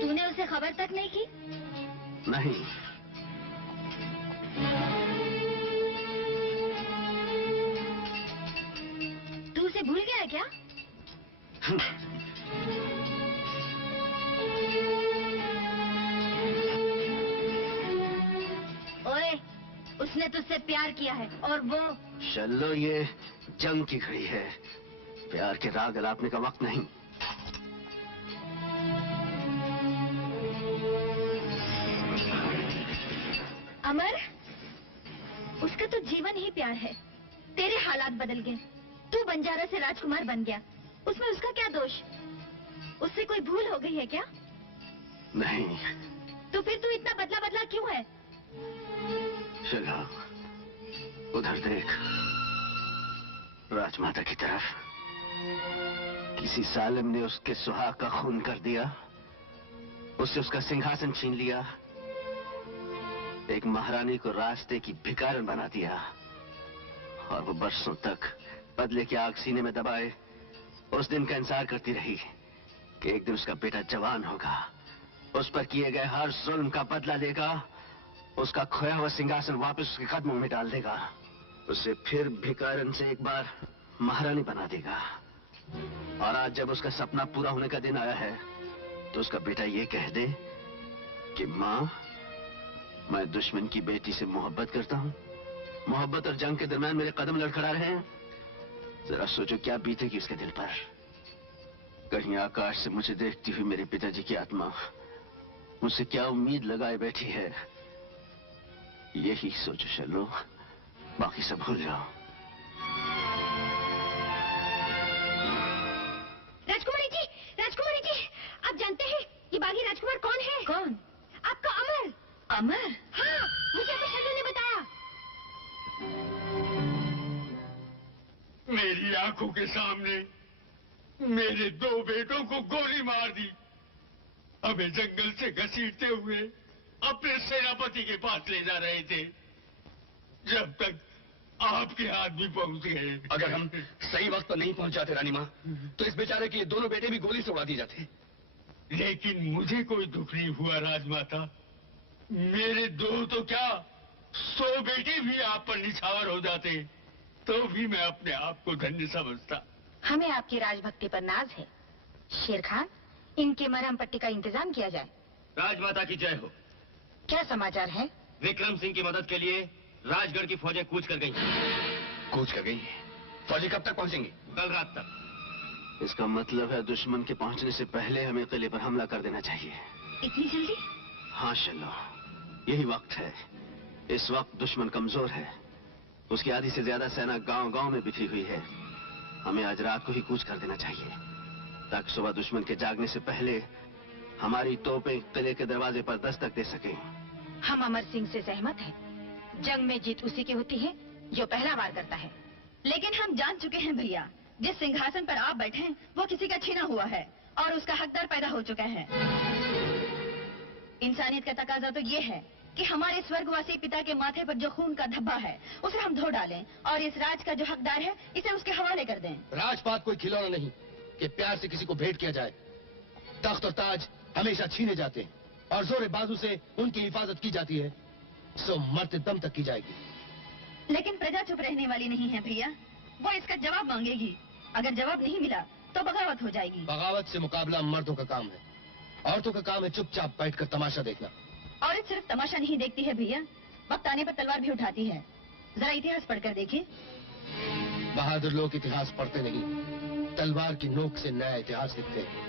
तूने उसे खबर तक नहीं की? नहीं। तू उसे भूल गया है क्या? ओए, उसने तुझसे प्यार किया है और वो। चलो, ये जंग की घड़ी है, प्यार के राग अलापने का वक्त नहीं। अमर, उसका तो जीवन ही प्यार है। तेरे हालात बदल गए, तू बंजारा से राजकुमार बन गया। उसमें उसका क्या दोष? उससे कोई भूल हो गई है क्या? नहीं। तो फिर तू इतना बदला बदला क्यों है? चलो, उधर देख, राजमाता की तरफ। किसी सालिम ने उसके सुहाग का खून कर दिया, उससे उसका सिंहासन छीन लिया एक महारानी को रास्ते की भिखारन बना दिया और वो बरसों तक बदले की आग सीने में दबाए उस दिन का इंतजार करती रही कि एक दिन उसका बेटा जवान होगा, उस पर किए गए हर जुल्म का बदला लेगा, उसका खोया हुआ सिंहासन वापस उसके कदमों में डाल देगा, उसे फिर भिखारन से एक बार महारानी बना देगा। और आज जब उसका सपना पूरा होने का दिन आया है तो उसका बेटा ये कह दे कि माँ, मैं दुश्मन की बेटी से मोहब्बत करता हूँ। मोहब्बत और जंग के दरमियान मेरे कदम लड़खड़ा रहे हैं। जरा सोचो क्या बीतेगी उसके दिल पर। कहीं आकाश से मुझे देखती हुई मेरे पिताजी की आत्मा मुझसे क्या उम्मीद लगाए बैठी है, यही सोचो चलो, बाकी सब भूल जाओ। राजकुमारी जी, आप जानते हैं ये बागी राजकुमार कौन है? कौन? आपका अमर। अमर? हाँ, मुझे अपने शर्मा ने बताया। मेरी आंखों के सामने मेरे 2 बेटों को गोली मार दी। हमें जंगल से घसीटते हुए अपने सेनापति के पास ले जा रहे थे, जब तक आपके आदमी पहुंच गए। अगर हम सही वक्त पर नहीं पहुंच जाते रानी माँ, तो इस बेचारे के 2 बेटे भी गोली से उड़ा दिए जाते। लेकिन मुझे कोई दुख नहीं हुआ राजमाता। मेरे 2 तो क्या 100 बेटे भी आप पर निछावर हो जाते तो भी मैं अपने आप को धन्य समझता। हमें आपकी राजभक्ति पर नाज है। शेर खान, इनके मरहम पट्टी का इंतजाम किया जाए। राजमाता की जय हो। क्या समाचार है? विक्रम सिंह की मदद के लिए राजगढ़ की फौजें कूच कर गई। कूच कर गई? फौजी कब तक पहुंचेंगी? कल रात तक। इसका मतलब है दुश्मन के पहुंचने से पहले हमें किले पर हमला कर देना चाहिए। इतनी जल्दी? हाँ शल्लो, यही वक्त है। इस वक्त दुश्मन कमजोर है, उसकी आधी से ज्यादा सेना गांव-गांव में बिखरी हुई है। हमें आज रात को ही कूच कर देना चाहिए ताकि सुबह दुश्मन के जागने से पहले हमारी तोपें किले के दरवाजे पर दस्तक दे सकें। हम अमर सिंह से सहमत हैं। जंग में जीत उसी की होती है जो पहला वार करता है। लेकिन हम जान चुके हैं भैया, जिस सिंहासन पर आप बैठे हैं वो किसी का छीना हुआ है और उसका हकदार पैदा हो चुका है। इंसानियत का तकाजा तो ये है कि हमारे स्वर्गवासी पिता के माथे पर जो खून का धब्बा है उसे हम धो डालें और इस राज का जो हकदार है इसे उसके हवाले कर दें। राजपाट कोई खिलौना नहीं कि प्यार से किसी को भेंट किया जाए। तख्त और ताज हमेशा छीने जाते हैं और जोरे बाजू से उनकी हिफाजत की जाती है, सो मरते दम तक की जाएगी। लेकिन प्रजा चुप रहने वाली नहीं है भैया, वो इसका जवाब मांगेगी। अगर जवाब नहीं मिला तो बगावत हो जाएगी। बगावत से मुकाबला मर्दों का काम है, औरतों का काम है चुपचाप बैठकर तमाशा देखना। औरत सिर्फ तमाशा नहीं देखती है भैया, वक्त आने पर तलवार भी उठाती है। जरा इतिहास पढ़कर देखिए। बहादुर लोग इतिहास पढ़ते नहीं, तलवार की नोक से नया इतिहास लिखते हैं।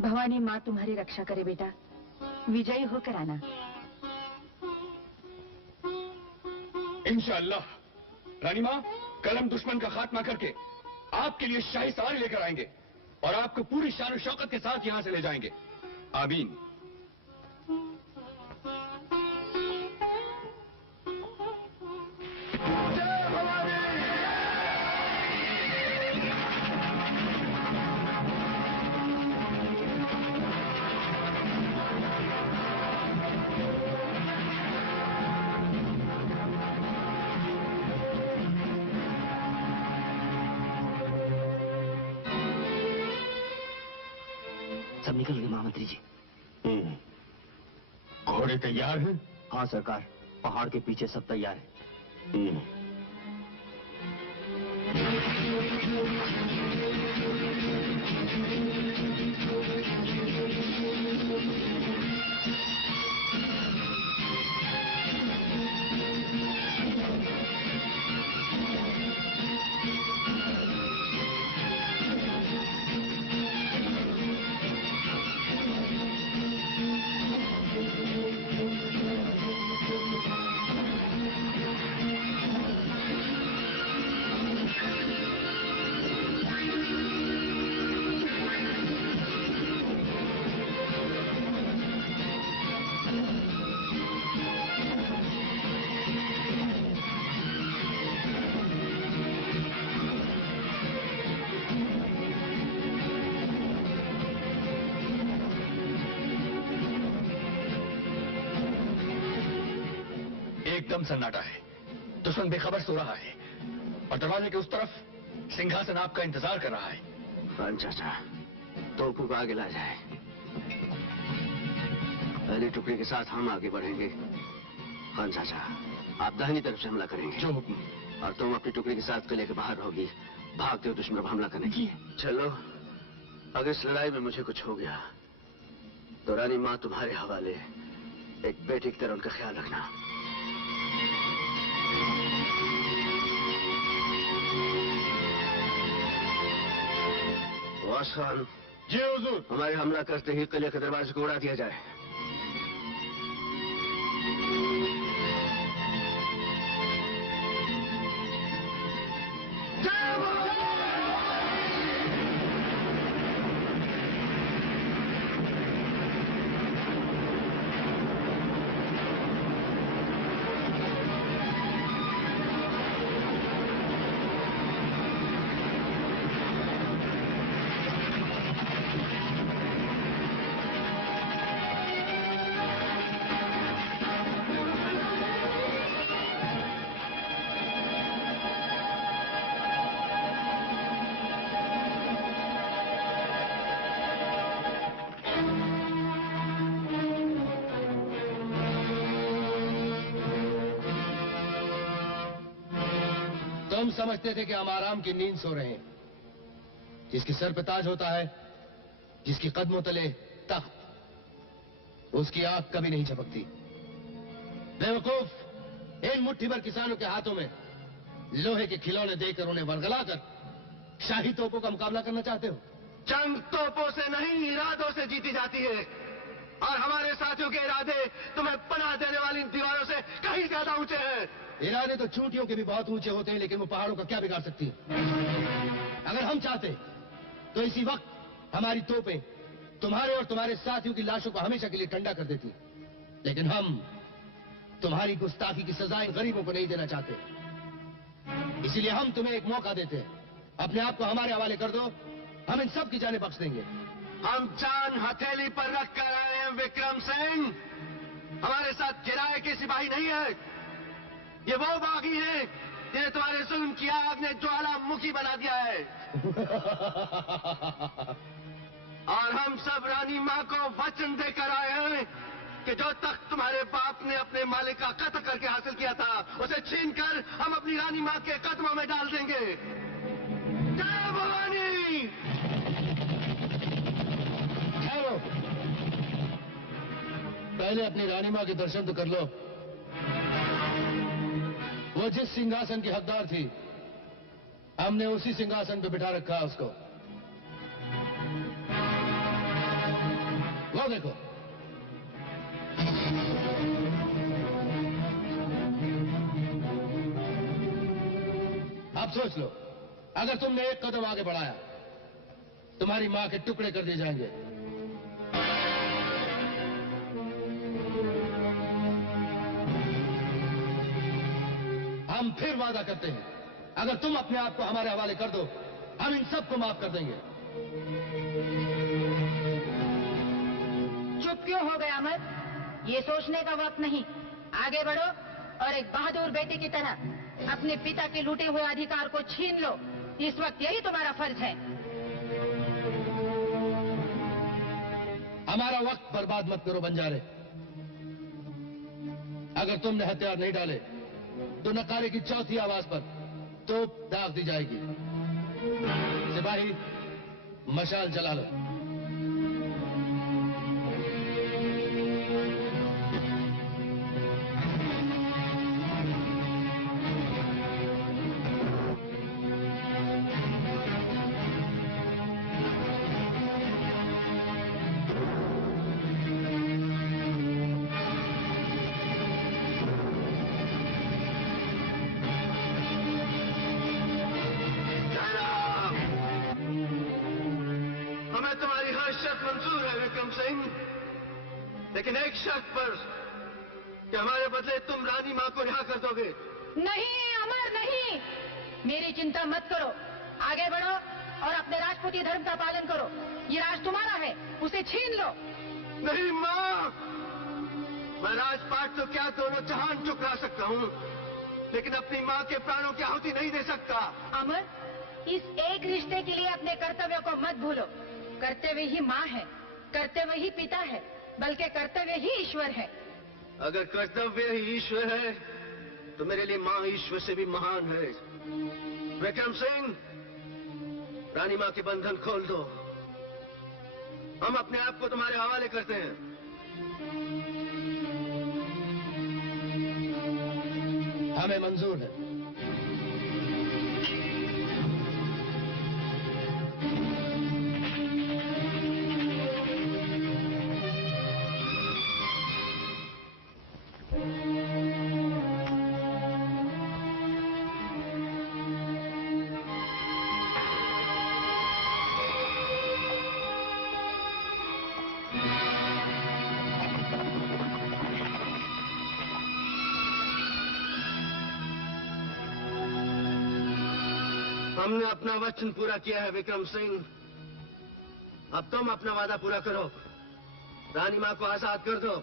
भवानी माँ तुम्हारी रक्षा करे बेटा, विजयी होकर आना। इंशाअल्लाह। रानी माँ, कल हम दुश्मन का खात्मा करके आपके लिए शाही सवारी लेकर आएंगे और आपको पूरी शान और शौकत के साथ यहाँ से ले जाएंगे। आमीन। सब निकल गए महामंत्री जी। घोड़े तैयार हैं? हाँ सरकार, पहाड़ के पीछे सब तैयार है। एकदम सन्नाटा है। दुश्मन बेखबर सो रहा है और दरवाजे के उस तरफ सिंहासन आपका इंतजार कर रहा है। खान चाचा, तोपों को आगे ला जाए। पहली टुकड़ी के साथ हम आगे बढ़ेंगे। खान चाचा, आप दाहिनी तरफ से हमला करेंगे। जो हुक्म। और तुम अपनी टुकड़ी के साथ किले के बाहर रहोगी, भागते हुए दुश्मन पर हमला करने की। चलो, अगर इस लड़ाई में मुझे कुछ हो गया तो रानी माँ तुम्हारे हवाले। एक बेटी की तरह उनका ख्याल रखना। वास खान। जी हुजूर। हमारे हमला करते ही किले के दरवाजे को उड़ा दिया जाए। तुम समझते थे कि हम आराम की नींद सो रहे हैं। जिसके सर पे ताज होता है, जिसकी कदमों तले तख्त, उसकी आंख कभी नहीं झपकती। बेवकूफ, इन मुट्ठी भर किसानों के हाथों में लोहे के खिलौने देकर उन्हें वरगलाकर शाही तोपों का मुकाबला करना चाहते हो। जंग तोपों से नहीं, इरादों से जीती जाती है। और हमारे साथियों के इरादे तुम्हें पनाह देने वाली इन दीवारों से कहीं ज्यादा ऊंचे हैं। इरादे तो चोटियों के भी बहुत ऊंचे होते हैं, लेकिन वो पहाड़ों का क्या बिगाड़ सकती है? अगर हम चाहते तो इसी वक्त हमारी तोपें तुम्हारे और तुम्हारे साथियों की लाशों को हमेशा के लिए ठंडा कर देती। लेकिन हम तुम्हारी गुस्ताखी की सजाएं गरीबों को नहीं देना चाहते। इसीलिए हम तुम्हें एक मौका देते हैं। अपने आप को हमारे हवाले कर दो, हम इन सब की जानें बख्श देंगे। हम जान हथेली पर रख कर आए हैं विक्रम सिंह। हमारे साथ किराए के सिपाही नहीं है। ये वो बागी हैं जिन्हें तुम्हारे जुल्म की आग ने ज्वालामुखी बना दिया है। और हम सब रानी माँ को वचन देकर आए हैं कि जो तख्त तुम्हारे बाप ने अपने मालिक का कत्ल करके हासिल किया था, उसे छीनकर हम अपनी रानी माँ के कदमों में डाल देंगे। जय भवानी। ठहरो, पहले अपनी रानी माँ के दर्शन तो कर लो। वो जिस सिंहासन की हकदार थी, हमने उसी सिंहासन पे बिठा रखा है उसको। वो देखो, अब सोच लो, अगर तुमने एक कदम आगे बढ़ाया, तुम्हारी मां के टुकड़े कर दिए जाएंगे। हम फिर वादा करते हैं, अगर तुम अपने आप को हमारे हवाले कर दो, हम इन सबको माफ कर देंगे। चुप क्यों हो गए अमर? ये सोचने का वक्त नहीं। आगे बढ़ो और एक बहादुर बेटे की तरह अपने पिता के लूटे हुए अधिकार को छीन लो। इस वक्त यही तुम्हारा फर्ज है। हमारा वक्त बर्बाद मत करो बंजारे। अगर तुमने हथियार नहीं डाले तो नकारे की चौथी आवाज पर तोप दाग दी जाएगी। सिपाही, मशाल जला लो। लेकिन एक शर्त पर, कि हमारे बदले तुम रानी माँ को रिहा कर दोगे। नहीं अमर, नहीं। मेरी चिंता मत करो। आगे बढ़ो और अपने राजपूती धर्म का पालन करो। ये राज तुम्हारा है, उसे छीन लो। नहीं माँ, मैं राजपाट तो क्या दोनों जहान ठुकरा सकता हूँ, लेकिन अपनी माँ के प्राणों की आहुति नहीं दे सकता। अमर, इस एक रिश्ते के लिए अपने कर्तव्य को मत भूलो। कर्तव्य ही माँ है, कर्तव्य ही पिता है, बल्कि कर्तव्य ही ईश्वर है। अगर कर्तव्य ही ईश्वर है तो मेरे लिए माँ ईश्वर से भी महान है। विक्रम सिंह, रानी माँ के बंधन खोल दो। हम अपने आप को तुम्हारे हवाले करते हैं। हमें मंजूर है। हमने अपना वचन पूरा किया है विक्रम सिंह। अब तुम अपना वादा पूरा करो, रानी माँ को आजाद कर दो।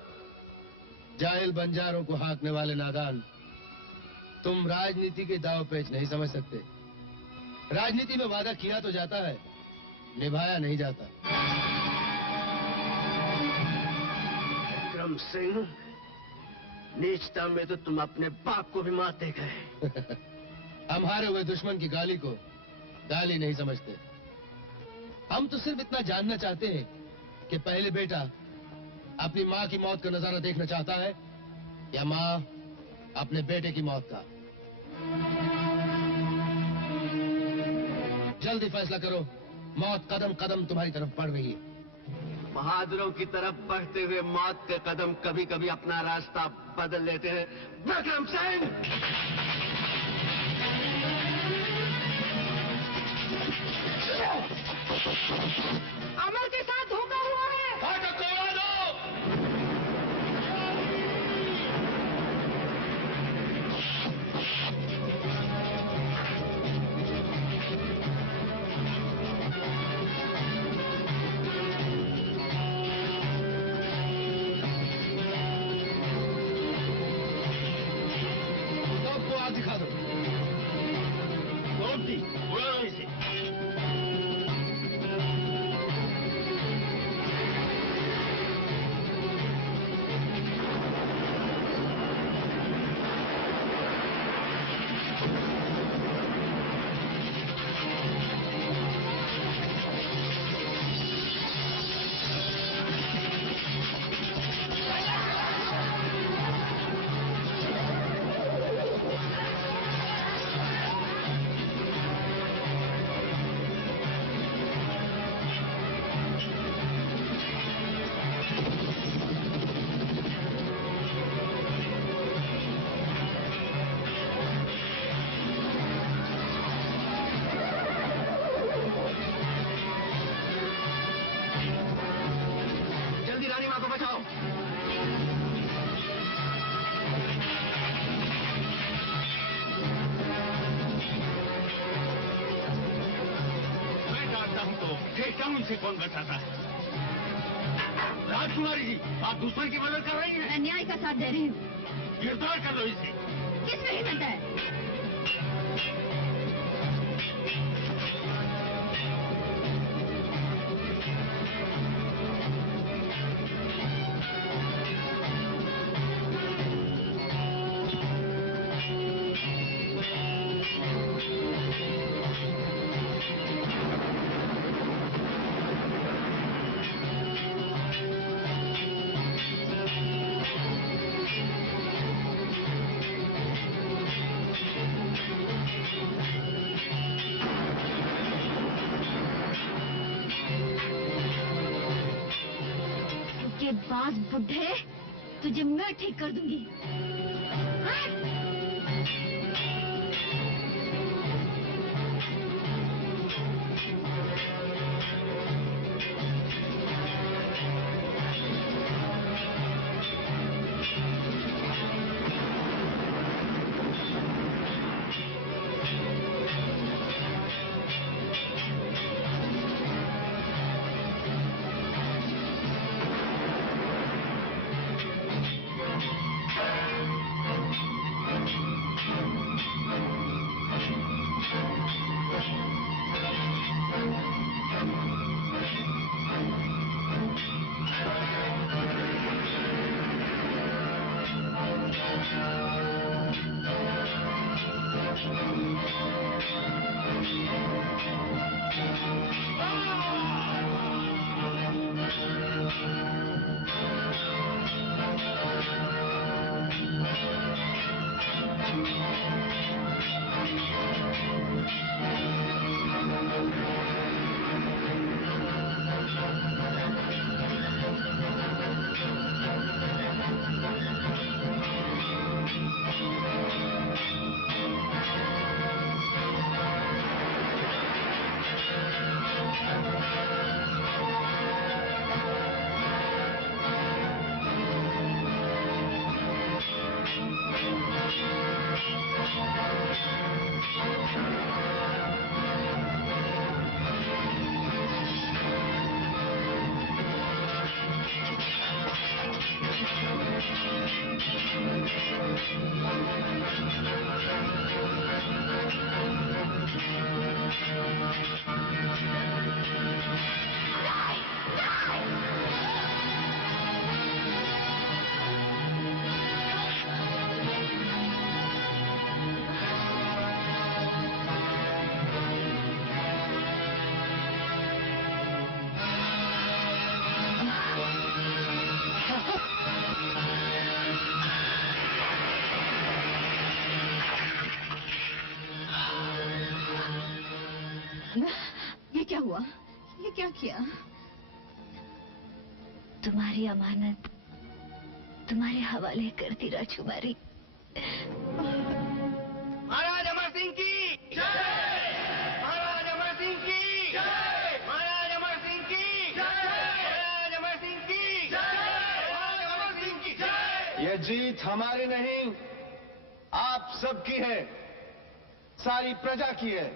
जाहिल बंजारों को हाँकने वाले नादान, तुम राजनीति के दाव पेच नहीं समझ सकते। राजनीति में वादा किया तो जाता है, निभाया नहीं जाता। विक्रम सिंह, नीचता में तो तुम अपने बाप को भी मारते गए। हम हारे हुए दुश्मन की गाली को गाली नहीं समझते। हम तो सिर्फ इतना जानना चाहते हैं कि पहले बेटा अपनी माँ की मौत का नजारा देखना चाहता है या माँ अपने बेटे की मौत का। जल्दी फैसला करो, मौत कदम कदम तुम्हारी तरफ बढ़ रही है। बहादुरों की तरफ बढ़ते हुए मौत के कदम कभी कभी अपना रास्ता बदल लेते हैं। विक्रम सिंह, अमर के साथ धोखा हुआ है। सबको आज दिखा दो। रोक दी, उड़ा दो इसे। देखता हूँ इसे कौन बचाता है। राजकुमारी जी, आप दुश्मन की मदद कर रही हैं। मैं न्याय का साथ दे रही हूँ। गिरफ्तार कर लो इसे। किसमें हिम्मत है? बाज बुढ़े, तुझे मैं ठीक कर दूंगी। ये क्या हुआ? ये क्या किया? तुम्हारी अमानत तुम्हारे हवाले करती राजकुमारी। महाराज अमर सिंह की जय! महाराज अमर सिंह की जय! महाराज अमर सिंह की जय! महाराज अमर सिंह की जय! महाराज अमर सिंह की जय! ये जीत हमारी नहीं, आप सबकी है, सारी प्रजा की है।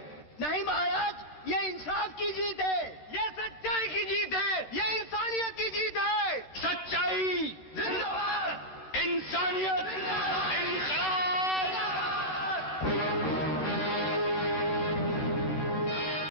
नहीं महाराज, ये इंसाफ की जीत है, ये सच्चाई की जीत है, ये इंसानियत की जीत है। सच्चाई